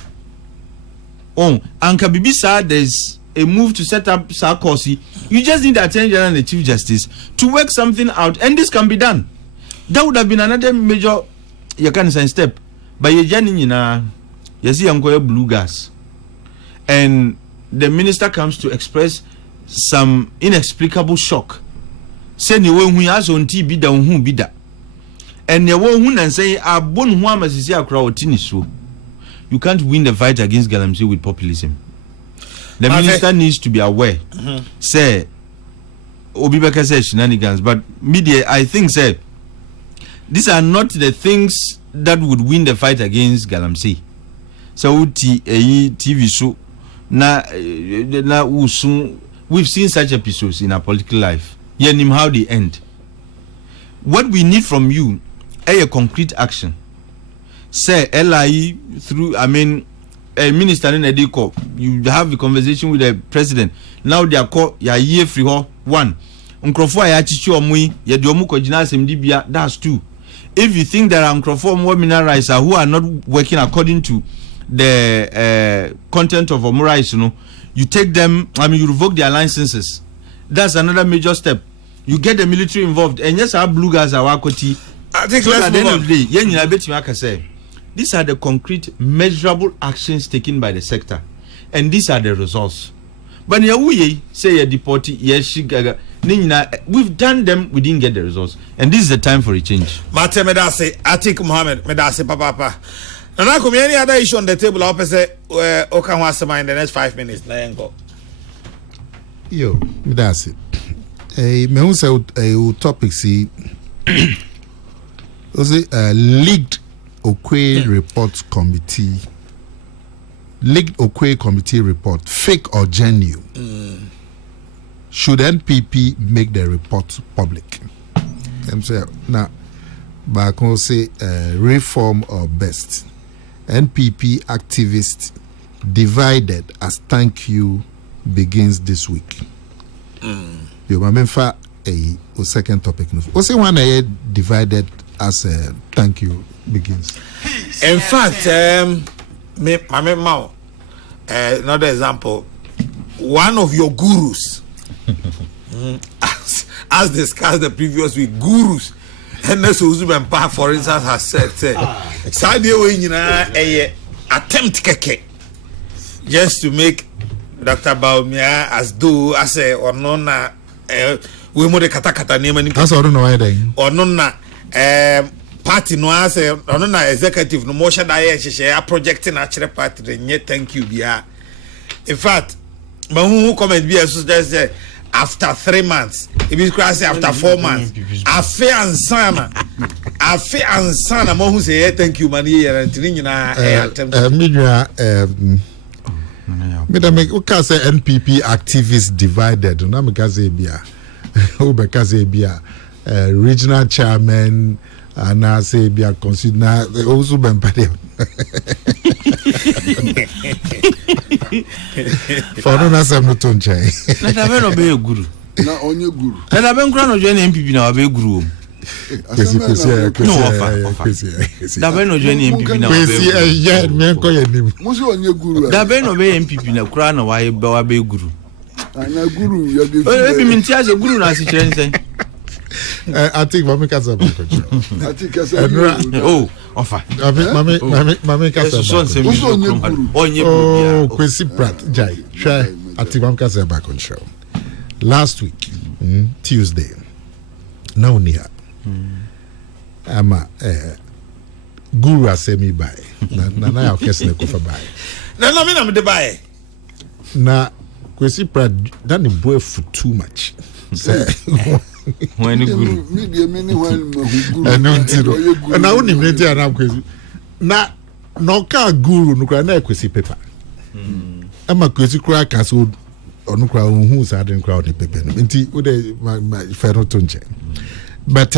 Oh, Anka Bibisa, there's a move to set up Sarkozy. You just need the Attorney General and the Chief Justice to work something out, and this can be done. That would have been another major step. But you see blue gas, and the minister comes to express some inexplicable shock. Say ni when we has on TV da unhu bida, and the one who and say abon huama sisi akra otini so. You can't win the fight against Galamsey with populism. The minister needs to be aware. Say, Obibeka says shenanigans, but media, I think, say, these are not the things that would win the fight against Galamsey. So, TV show, we've seen such episodes in our political life. Yenim how they end. What we need from you is a concrete action. Say LIE through, a minister in a deco, you have a conversation with the president. Now they are called ya year free one. Unkrofo ya chichi omui, ya diomu kojina semdibia, that's two. If you think there are Unkrofo more minerals who are not working according to the content of Omurais, you take them, you revoke their licenses. That's another major step. You get the military involved, and yes, our blue guys are wakoti. I think so at the end of the day, these are the concrete, measurable actions taken by the sector, and these are the results. But say a deportee, yes, we've done them, we didn't get the results, and this is the time for a change. Mate Medase, Atik Mohammed, Medase Papa. And I come any other issue on the table, I'll say, Okanwasama in the next 5 minutes. Yo, Medase. Me who say a topic see was it leaked Okwe report committee, leaked Okwe committee report, fake or genuine? Should NPP make the report public? I'm saying now, but I can say reform or best. NPP activists divided as thank you begins this week. You remember a second topic. What's the one divided as a thank you begins? In fact, another example, one of your gurus, as discussed the previous week, gurus, and Nesuzuban, for instance, has said, attempt keke just to make Dr. Baumia as though I say or nona we mo de kata name ni that's all no why then or nona party no as or nona executive no motion da share projecting a chere party de thank you bia. In fact my who comment be so just say after 3 months it be crazy after 4 months afi ansana mo who say thank you man here and nyina attempt me da make okay say NPP activists divided na me ka say bia Obeka bia regional chairman and I say bia consider also bempade for no na sem no ton chai na da be no be guru na onye guru na da be nkura no join NPP na be guru kwesi da be no join NPP na kwesi ya me nko ya nim mo se onye guru da be no be NPP na kura na wa be guru ana guru ya be e bi minti as guru na si chere nsen I think mama kasa ba ko I think kasa oh ofa mama kasa ba onye oh kwesi prat jai try I think mama kasa ba ko show last week Tuesday now near ama guru asemi by na ya okese ko fa by na me na me de by na kwesi prat that the boy for too much say when guru media many when guru and na oni meti ana kwesi na no ka guru no na kwesi paper ama kwesi kura ka so onu kura hu sa den kura on paper no nti wo de my fair to nche but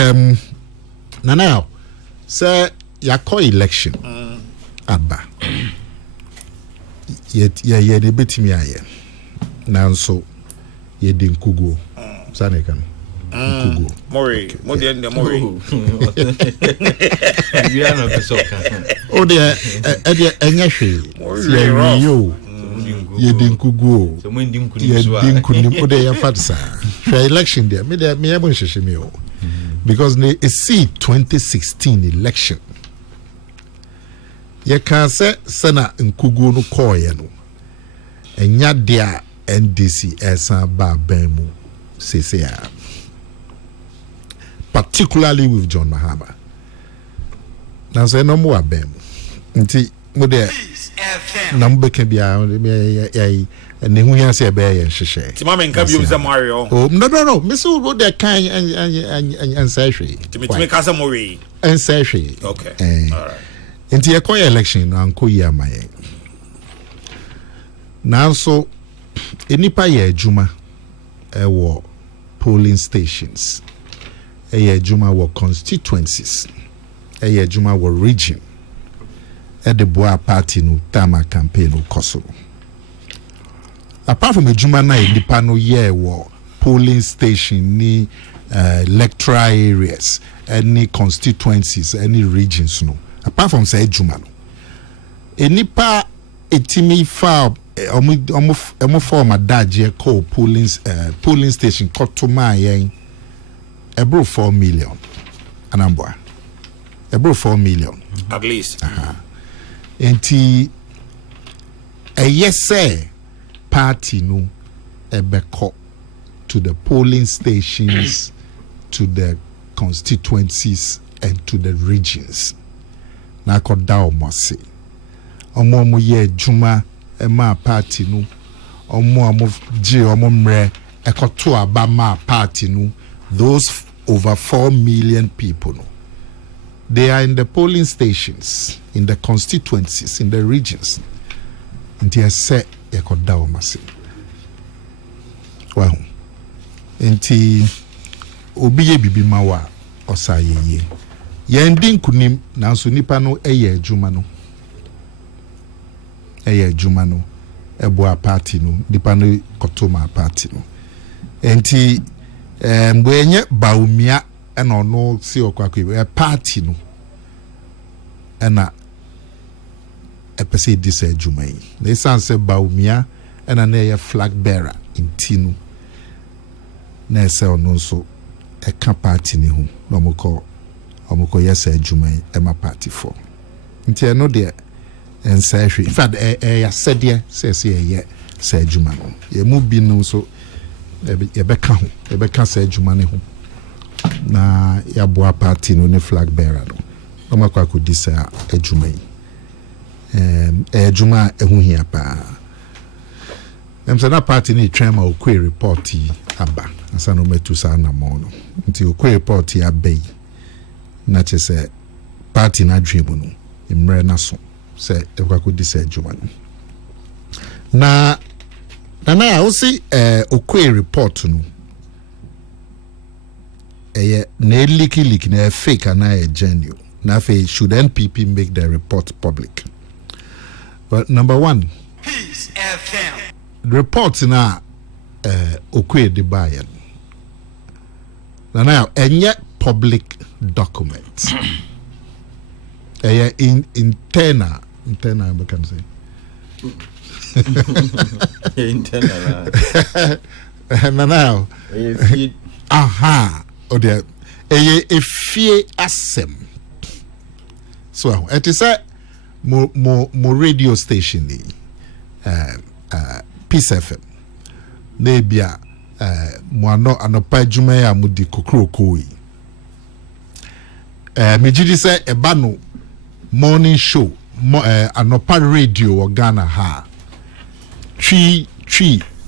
now say ya call election aba ye de betimi aye nanso ye de nkugo sane kan nkugo mori mo de ndem mori we are not so kan o de enye hwe yo didn't go. So when didn't put a fatsa. Election there, me able to because it's 2016 election. You can say Sana Nkugu no koyano. And yet there NDC esa ba bemu CCR. Particularly with John Mahama. Now say no more bemu. Nti mo de number can be and who has a bear and share. Timam and Cabium Mario. Oh, no. Miss Wood, that kind and sashay. To make us a Mori. And sashay. Okay. All right. Into a coy election, Uncle Yamaye. Now, so, Enipa ye Juma, a war polling stations, a ye Juma war constituencies, a ye Juma war region, at the Boa Party no Tama campaign no Kosovo. Apart from a Juma na Enipa no ye war polling station ni electoral areas, any constituencies, any regions no. Apart from say Juma no. Enipa etimi fa omo form adaje call polling station kotoma yen ebro 4 million anambwa ebro 4 million at least enti say party no ebeko to the polling stations to the constituencies and to the regions na koda omosi omo ye juma ema party no omo je omo mre ekoto abama party no those over 4 million people no they are in the polling stations in the constituencies in the regions nti say ekoda omasi well nti obi ye bibi mawa osayeye yendin kunim na so nipa no eye adwuma no ebo a party no nipa no kotoma party no enti mbenye baumia ena no si okwakwe party no ena epese dis adwuma yi na sanse baumia ena na ye flag bearer intinu na ese ono so eka party ni hu no omoko yes adwuma yi ema party for nti eno de en say in fact ya said ye say ye say adwuma no ye mu bi no so ye beka say adwuma ne hu na ya boa party no ne flag bearer no omako akodi say adwuma yi adwuma ehu hia pa say na party ni trema okwe report yi aba asa no metu sa na mo no nti okwe report yi abai na che say party na dream no imre na so say ekwako disa adwuma no na o si okwe report no na leak na fake na genuine na fe should NPP make the report public. But number one, Peace FM report na okwe de buy na enye public document internal we can say internal now o de efie asem so it is a mo radio station ni Peace FM na bia mo anopa adwuma ya mo di Kokrokoo me gidi say eba no morning show anopa radio wa Ghana ha twi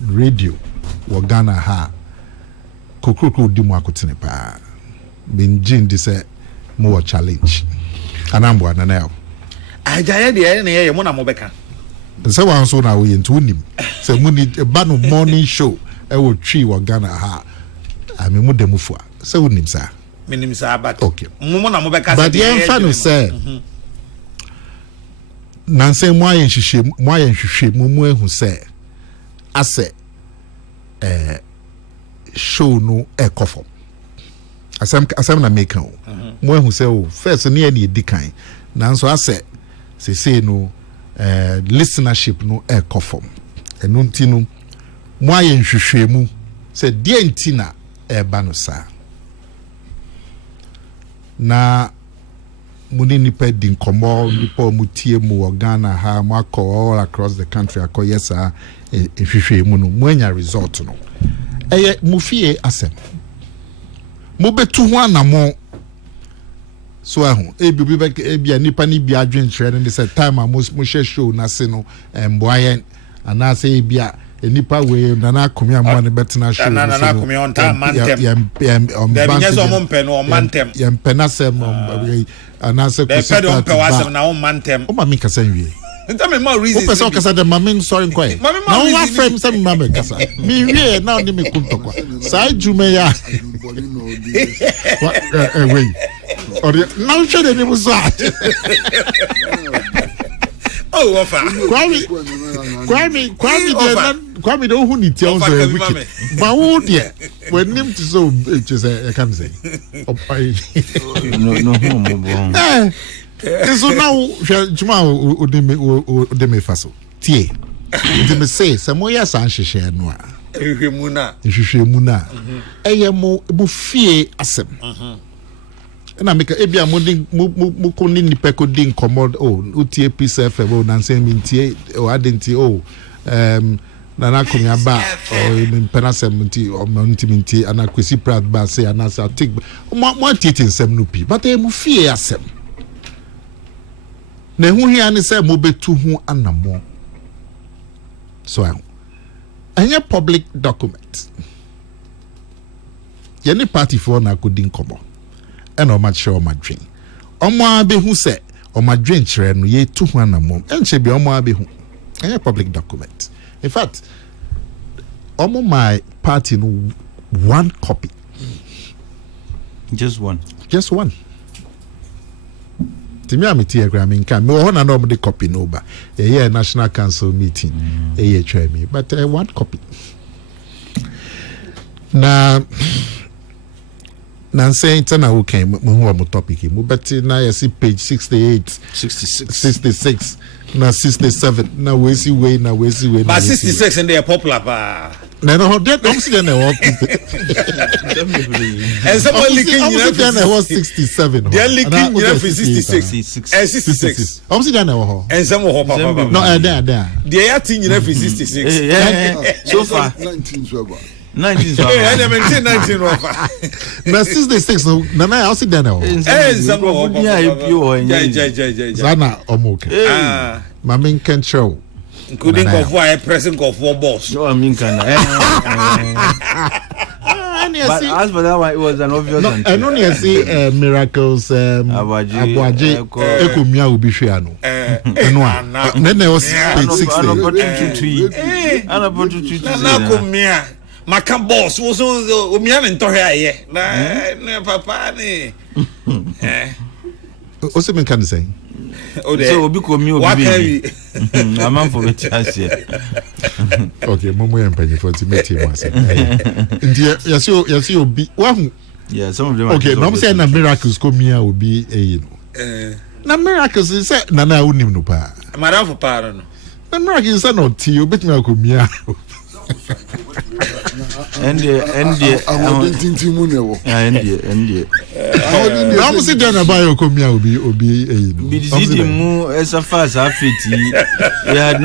radio wa Ghana ha Kokrokoo di mo akotene pa benjin di say mo challenge anambo ananel ajaye de na ye mo na mo beka say wan so na we ntu nim say mo ni eba no morning show e wo twi wa Ghana ha ami mo demufua say wonim sa minim sa but okay mo na mo beka but the enfano say nanse mo ayen hwehwe mo ehu say ase show no ekofo asem na make o mo ehu say o first ne e dikan nanso ase say no listenership no ekofo ɛno nti no mo ayɛ nhwehwɛmu sɛ deɛ nti na ɛba no saa na mo ne nipa di nkɔmmɔ nipa mo tie mu wɔ Ghana ha mo akɔ all across the country akɔyɛ saa nhwehwɛmu no mo anya result no ɛyɛ mo fie asɛm mo betu ho anamo so ahu ebi nipa ni bi adwen kyerɛ no sɛ time a mo hwɛ show na se no mboayen ana sɛ ebi a nipa we nana komi amwa ne betena show nana komi on time mantem da binya so mo mpɛ no mantem yɛ mpɛ na sɛ ana sɛ ko sɛ do mpɛ wasɛm na o mantem o ma mi kasa nwie ntame ma reason o pɛ sɛ kasa de ma mi sorry nkɔ na o wa frame sɛ mi ma me kasa mi wie na o ni me kuntokwa sai jume ya wei ori na o hwɛ de ni so oh wafa Kwame de who ni tia so wicked ba wo de when nim to so say I can say no mo bon so now juma o de me faso tie de me say se mo ya san hwehwe no a hwehwe na eye mo fie asem na make ebia mo ko ni nipa ko din commod utie peace fm na say mi tie adenti nana komia ba o penasem nti o nti ana kwesi proud ba say ana say take mo tete nsem no pi but e mo fie asem na hu hia ne say mo betu hu anamo so anya public document ye ni party for na ko din komo and o ma share o ma dwen omo abehu se o ma dwen kire no ye tu hu anamo enche bi omo abehu anya public document. In fact, almost my party no one copy. Just one. To me, I'm a diagram in can. No one normally copy no, but a national council meeting, a year try me, but one copy. Now saying tana who came who topic but now you see page 68 66 na 67 na we see way but 66 and they are popular pa no that don't see na work and someone leaking you was 67 they are leaking you for 66 and 66 I'm see na ho and some ho papa no there they are thing you for 66 so far 19 so about 19 and I maintain 19 na 66 no na I also there now some ho Zana omoke Mami can show including of why pressing of four boss no I mean can but as for that one it was an obvious one I don't see miracles Abuaje ekomia obi hwe ano eno a na was page 60 ana potutu na komia maka boss wo so omia ne ntohwe aye na papa ni o se men kan say so obi komi obi a man for chance okay momo yan page for timeti mo say ndi yasi obi wa hu yeah some of them okay no say na miracles komia obi na miracles say na unim no pa madam for pa no na miracles say no ti obetimi akomia and tintimu ne wo I'm see there na buy okomia obi be the mu esa fast afiti he had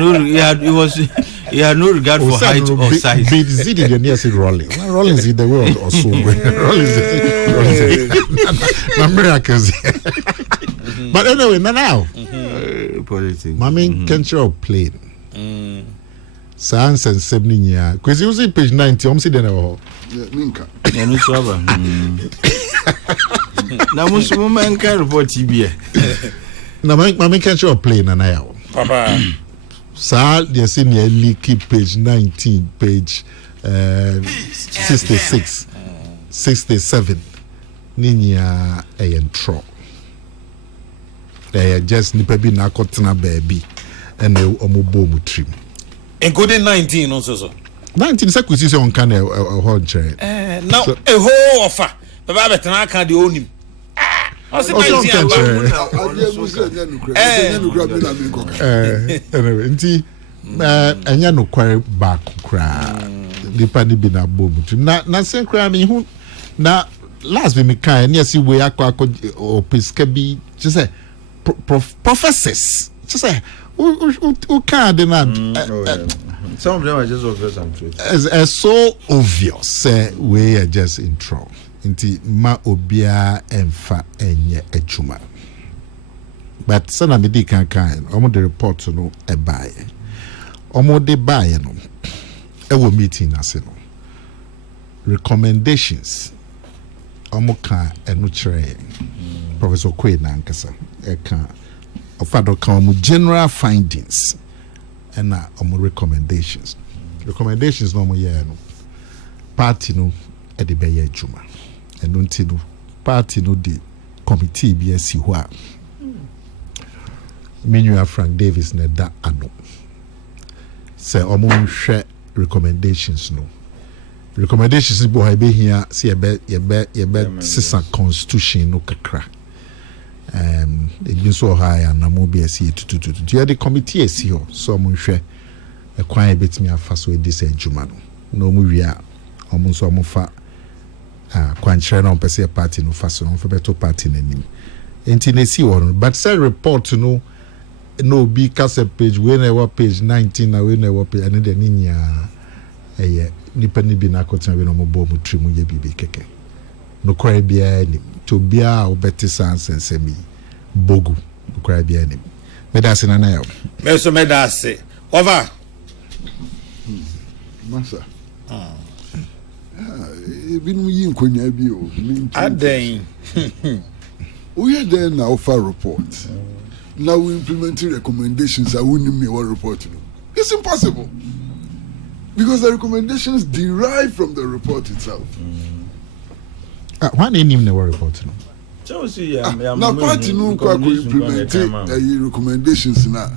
no regard for height or size be the near say rolling is in the world also rolling na miracles but anyway now politics mami can show plane Sans and 7 years. Because you see page 90, I'm sitting there. Minka. No trouble. Now, most women can report TBA. Now, my can show a plane and I. Papa. Sir, they're seeing a leaky page 19, page 66, 67. Ninya a intro. They just nipa bi na kotena baby and omubo trim. Including 19 also. 19 seconds on can a hard chair. Now a whole offer. Baba betena can the own him. Anyway, enya no kware back kra nipa ni bi na bom na sen kra me hu na last we kan na si we akọ opiska bi just say professors just say who can deny some of them are just obvious and truth. It's so obvious we are just in trouble nti ma obia emfa enye echuma but sana me di kan omo the report no e bae omo de bae no e wo meeting ase no recommendations omo kan eno kire Professor Kwe na nkasa e kan ofado kan omo general findings and omo recommendations no omo ye no party no e de be ye ejuma eno nti no party no di committee bi asi ho a Minua Frank Davis na da ano say omo hwe recommendations no recommendations bo ha be here see ye sisa constitution no kakra ebi so ha na mo bi asi tututu the committee asi ho so omo hwe e kwan e betimi afa so e dis adwuma no omo wi a omo so omo fa kwankyerɛ no mpɛsɛ party no fa so no fa beto party nanim enti na si wɔ no but say report no be kasa page we na page 19 na we na page and the ninya nipa ni bi na akɔtena we no mo bɔ mo tri mu ye bibi keke no kwara bia ni to bia obeti sansensemi bogu no kwara bia ni medase na yo meso medase over masa binu yi nkonya bi o aden we are there now for report now we implementing recommendations I wouldn't me what report no it's impossible because the recommendations derive from the report itself why name the report no so see now party no kwa implementing recommendations now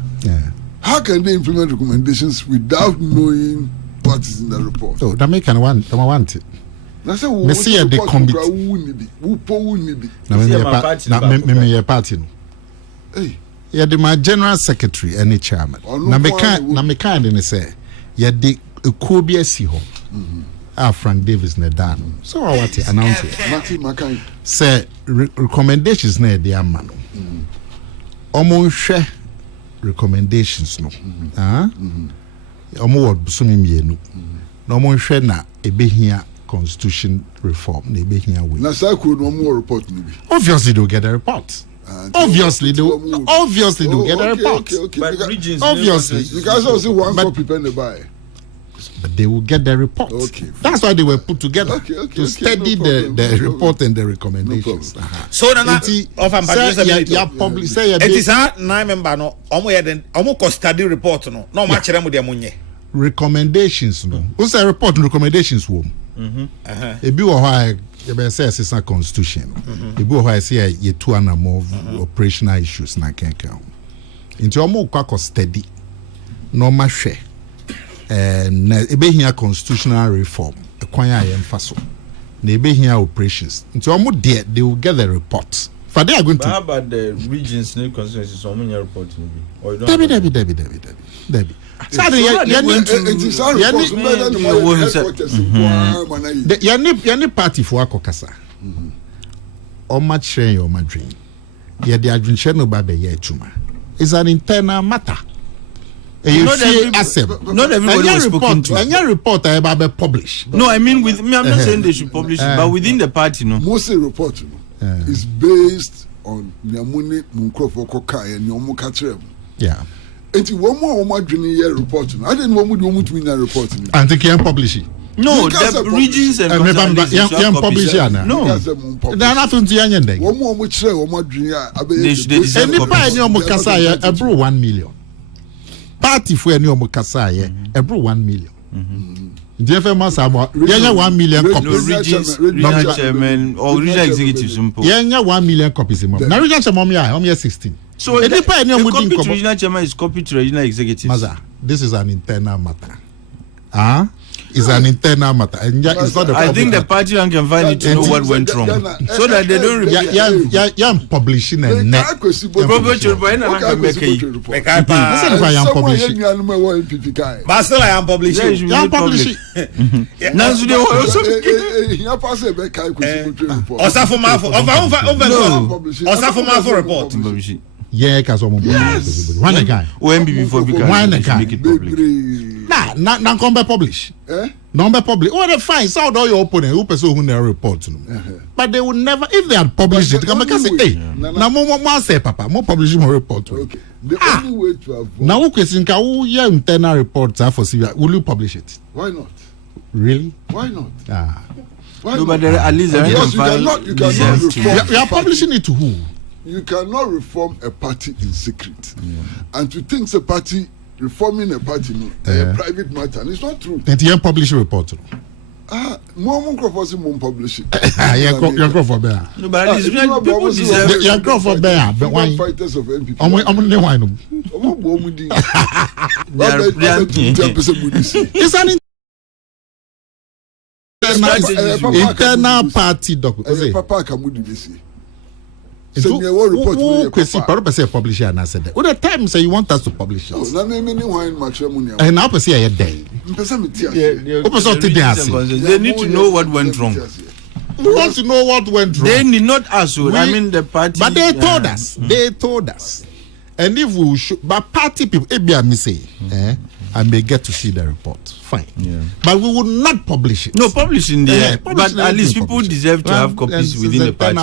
how can they implement recommendations without knowing what is in the report? Oh, that make one want it. That's a me see the committee. Me party no. Hey. Yeah, my general secretary and the chairman. Na me kind and say, yeah, the Kobe si ho. Frank Davis na dan. So I want to announce it. Say recommendations na the amano. Omo hwe recommendations no. Omo word busumi mienu. Na omo hwe na ebehia constitution reform na ebehia we. Na sa ko no omo report no bi. Obviously they'll get a report. Obviously they'll get a report. Okay. But regions obviously because also one copy pen the buy. But they will get the report. Okay. That's why they were put together to study the report and the recommendations. So na of publish say it is a 9 member no omo ko study report no na omo akere mo de monye recommendations no what's the report and recommendations wo ebi wo ha e be say assistant constitution ebi wo ha say ye two anamov operational issues na kenkan into omo kwa study no ma hwe na ebehia constitutional reform ekwan ya yemfa so na ebehia operations nti omo there they will get the report for they are going to how about the regions new constituencies so many report no be or you don't Debbie yani party for akokasa o ma train o ma dream ye the adwenche no ba be ye tuma is an internal matter. Not everybody was spoken to. And your report I about publish. No, I mean with me. I'm not saying they should publish it, but within the party, no. Most report is based on Nyamuni Munkrofo Kokai and Nyomu Katrem. Yeah. And one more dreaming year report. I didn't want to win that report. And they can publish it. No, the regions and publish it. No, they're nothing to any day. One more which say one more dream. They deserve every 1 million. Party for any omukasa every 1 million. Jeff Massa, 1 million copies. Regional chairman or regional executive simple. 1 million copies. Now regional chairman, I'm 16. So the copy to regional chairman is copy to regional executive. Maza, this is an internal matter. is an internal matter. And it's not a I think the public party can find it to know what went wrong, so that they don't repeat. yeah, publishing a net. Probably children and I make it. But still, I am publishing. Yeah, publishing. Now they also. Osafo report. Yeah, because one guy. OMB before One because guy. make it public. Nah, come by publish. Number public. Oh, they fine. So all your opponent who person who never report to them. But they would never, if they had published it, come and say, hey, now more say, Papa, more publishing more report. Okay. The only way to avoid. Now, who question can who your internal reports are for CBI? Will you publish it? Why not? Really? Why not? Why No, but not? at least Because you cannot reform. You are publishing it to who? You cannot reform a party in secret. And to think the party reforming a party a private matter, and it's not true. And you publish a report. More publish it. You're going for bear. No, but at least people deserve. You're going for bear. But why? Fighters of NPP. I'm the one. It's an internal party document. Papa Kamudi this year. Who publish it and I said that. What the time say you want us to publish it? And now I say a day. They need to know what went wrong. We want to know what went wrong. They need not us. I mean the party. But they told us. They told us. And if we should, but party people, I may get to see the report. Fine. Yeah. But we will not publish it. No, publish in there. But at least people deserve to have copies within the party.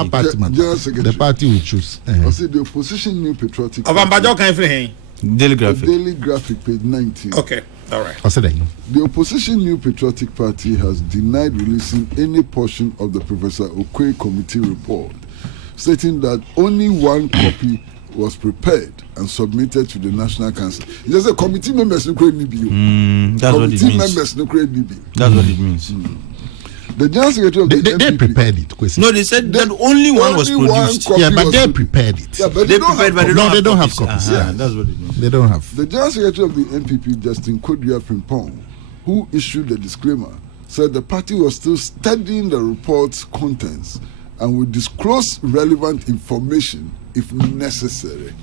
The party will choose. I see the opposition New Patriotic Daily Graphic. Daily Graphic, page 19. Okay, all right. The opposition New Patriotic Party has denied releasing any portion of the Professor Okwe committee report, stating that only one copy was prepared and submitted to the National Council. There's a committee members no create NBO. That's what it means. Members no create NBO. That's what it means. The General Secretary of the NPP, they prepared it. No, they said that only one was produced. Yeah, but they prepared it. Yeah, but they prepared, but they don't have copies. Yeah, that's what it means. They don't have. The General Secretary of the NPP, Justin Kodua Frimpong, who issued the disclaimer, said the party was still studying the report's contents and would disclose relevant information if necessary.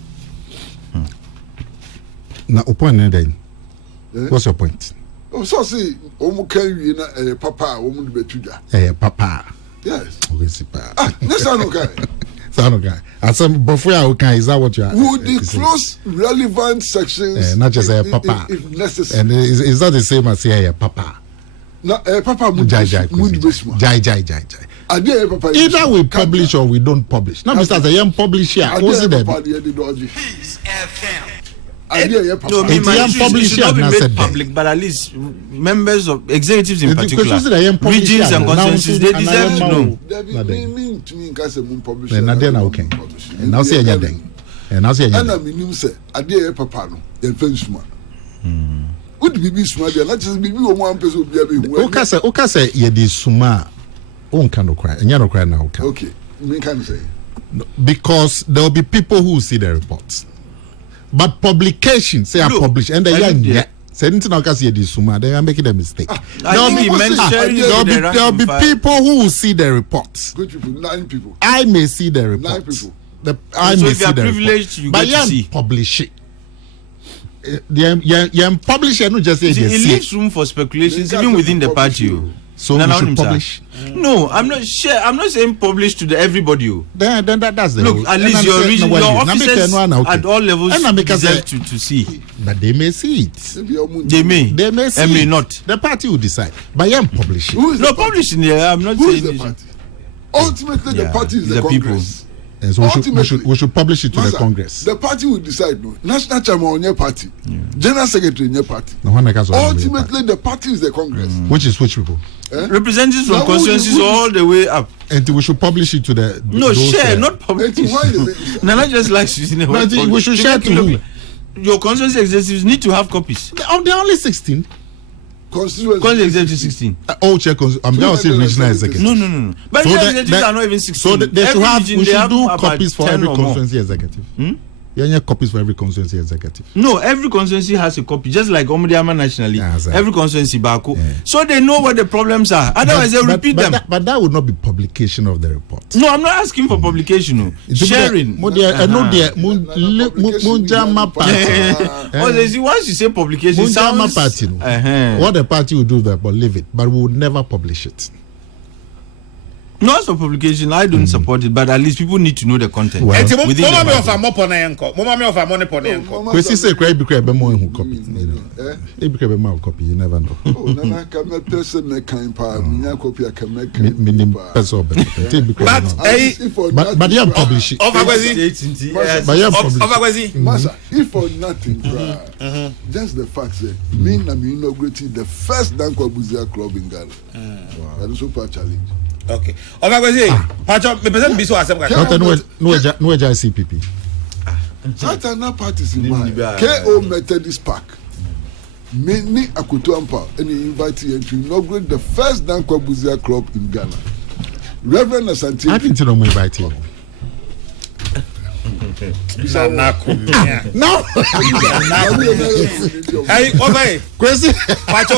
Now, point then. What's your point? Oh, so see, Papa, Papa. Yes. That's not okay. Sound okay. As some before okay, is that what you are? Would disclose relevant sections, not just a Papa, if necessary. And is that the same as say Papa? No, Papa Jai. Either we publish or we don't publish. Now, Mr. The young publisher, who's it? No, it should not be made public, but at least members of executives in particular, regions and constituencies, they deserve to know. Now say anything. And now say would be smart, not just be one person. Okay, say ye di suma. On cannot cry, and you're not crying now. Okay, me can say because there will be people who see the reports, but publication say I publish and they are say anything now can see the suma. They are making a mistake. There will be people who will see the reports. Good people, 9 people. I may see the reports. 9 people. I so may if see you are the privileged, you but get to see. Publish it. The publisher no just say it leaves room for speculations even within the party. So we should publish. No, I'm not sure. I'm not saying publish to everybody. Then that's the look. At least your region, your officers at all levels deserve to see. But they may see it. They may see. And may not. The party will decide. But I'm publishing. No, publishing there. I'm not saying the party. Ultimately, the party is the Congress. People. So we should publish it to the Congress. The party will decide. No, national chairman on your party, general secretary in your party. Ultimately, the party is the Congress. Which people? Representatives from constituencies all the way up. And we should publish it to the. No, share, not publish. No, not just like we should share to who? Your constituency executives need to have copies. There are only 16. Constituency executive 16. All check. I'm going to say regional executive. No. But so executives are not even 16. So they should have. We should do copies for every constituency executive. You have copies for every constituency executive. No, every constituency has a copy, just like Omudiama nationally. Every constituency Bako. So they know what the problems are. Otherwise, they'll repeat them. But that would not be publication of the report. No, I'm not asking for publication. No. Sharing. Once you say publication, sounds... party, what the party will do that, but leave it. But we would never publish it. Not for publication, I don't support it, but at least people need to know the content. Well, Kwesi say cry be more who copy. Copy, you never know. Oh, nana kama person me kind pa, minya copy kama Minim person but you publish it. But you publish. Masa, if for nothing, just the fact that me na me inaugurated the first Dankwa Buzia club in Ghana. That is super challenge. Okay. Pacho, me person be so asem ka. No CPP. Satana parties in mind. KO Methodist Park. Many Akutuampa and he invited you to inaugurate the first Dankwa Buzia club in Ghana. Reverend Asante. I didn't know me invite you. No. Hey, okay. Kwesi. Pacho,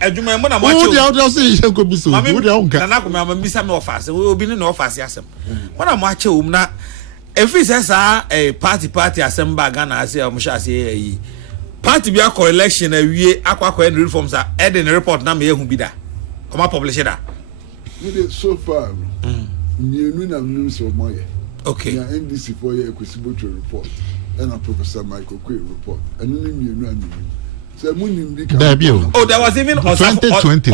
adwuma mo na mo acho. Who dey say you go be so? Who dey onka? Na ko me ambisa me office. We obi ni na office asem. Mo na mo acho um na every say sa party asem ba Ghana ase o mo sha ase yi. Party bi akọ election awie akwa reforms a e dey report na me ehu bi da. O ma publish da. We so far. Mienu na news of moye. Okay. Yeah, NDC for your Equisiboto report and a Professor Michael Quay report. And then so there was even 2020.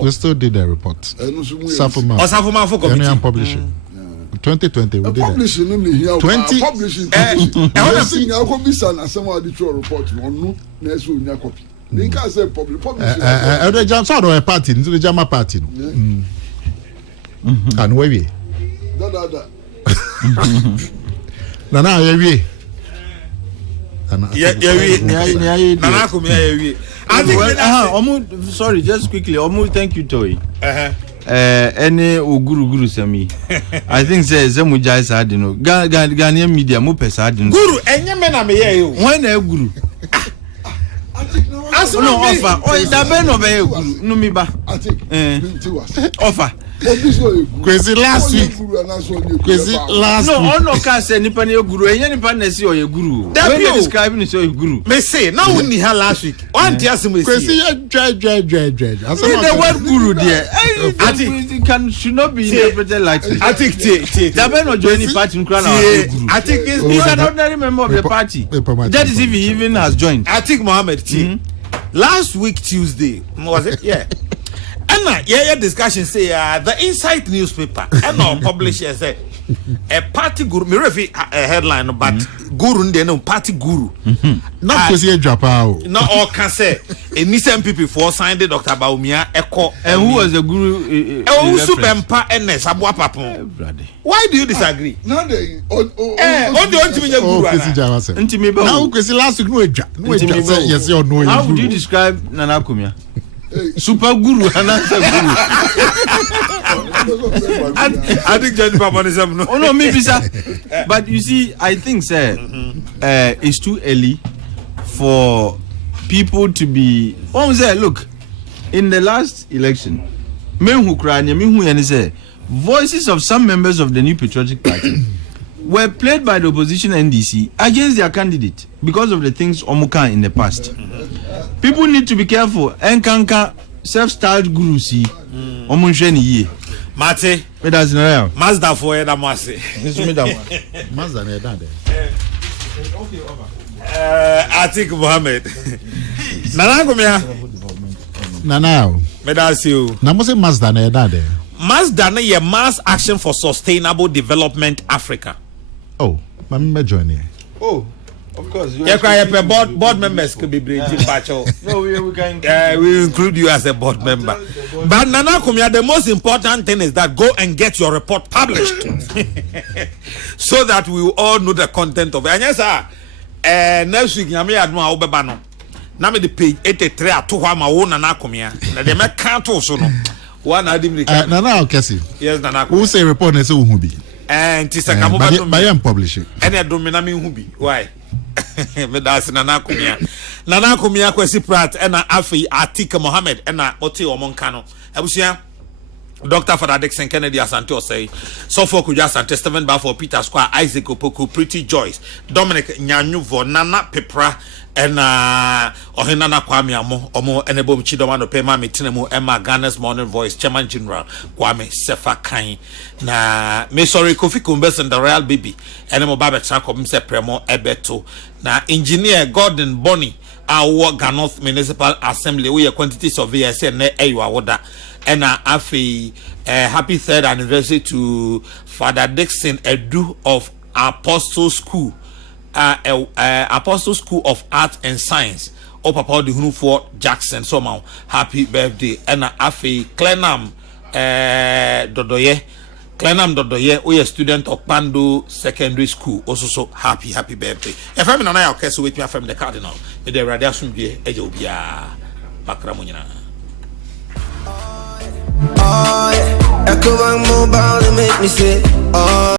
We still did the report. Osafoma for committee publishing. 2020 we did publishing only here. 20 publishing. I want to be some report on no next one copy. They can't say publishing. The Johnson or a party, the Jama party. And where we? Nana yewie. Nana ko me yewie. I think sorry, just quickly. Thank you, Toy. Any guru semi. I think say Zemujai Sadino. Ghanaian media mo pesadino. Guru, enye me na me ye o. When e guru. No offer. Oh, that be no be guru. No mi ba. Offer. Crazy last week. Crazy last week. No, no can say nipa ne guru. Enye nipa na si o ye guru. When you describe ni so ye guru. Me say now we ni her last week. One tia se me say. Crazy dry. The word guru there. I think it should not be interpreted like I think that be no join the party nkra na guru. I think he's an ordinary member of the party. That is if he even has joined. I think Mohammed last week Tuesday was it? Yeah. And yeah, discussion say the Insight newspaper and our publisher say a party guru. Me refi a headline, but guru they no party guru. Not because you drop out. No, all can say a Nissan people for signed Dr. Baumia Echo. And who was the guru? Supermpa and Sabwa Papon. Why do you disagree? No, they. On the ultimate guru. Now, because last week yes, you know. How would you describe Nana Kumia? Super guru and answer guru. I think Johnny Papa is no. Oh no, maybe sir. But you see, I think sir, it's too early for people to be. Look, in the last election, voices of some members of the New Patriotic Party were played by the opposition NDC against their candidate because of the things Omuka in the past. People need to be careful. Enkanka self-styled guru see. Omunsheni ye. Mate. Me does no. Mazda for that mase. Mazda ne dade. Okay, over. I think Mohammed. Nana komia. Nana. Me das you. Na mo say Mazda ne dade. Mazda ne ye Mass Action for Sustainable Development Africa. Oh, me join here. Oh. Of course, board members could be bringing Pacho. No, we can. We include you as a board member. But Nana Kumia, the most important thing is that go and get your report published, so that we will all know the content of it. And yes, sir. Next week, Yami Adma Obebano. Name the page 83 at Tuhama own Nana Kumia. They make canto so no. One Adim. Nana Okesi. Yes, Nana. Who say report and say who be? and tisaka mo by am publishing any domina me hu bi why me das nana kumia kwesi prat ena afi Atika Mohammed ena oti omonka no abusia Dr. Father Dixon Kennedy Asante Osei, Sofo Kuja Asante, Stephen Balfour, Peter Square, Isaac Opoku, Pretty Joyce, Dominic Nyanyuvo, Nana Pepra, and Ohinana Kwame Amo, Omo Enebo Chidomano Pema, Mitinemu, Emma Ghana's Morning Voice, Chairman General, Kwame Sefa Kain, na me sorry Kofi Kumbes and the Royal Baby, Enemo Baba Chako Mse Premo Ebeto, na Engineer Gordon Bonnie, our Ganoth Municipal Assembly, we are quantity surveyor, say ne Ewa Wada. And happy 3rd anniversary to Father Dixon Edu of Apostle School, Apostle School of Art and Science. O Papa de Hunufo Jackson somehow happy birthday. And happy Clenham Dodoye, we a student of Pando Secondary School. Also so happy birthday. If I'm not okay, so with me from the Cardinal, with the radiation be Ejobia Bakramunina. Oh, yeah. Echo Bank Mobile, they make me say, oh.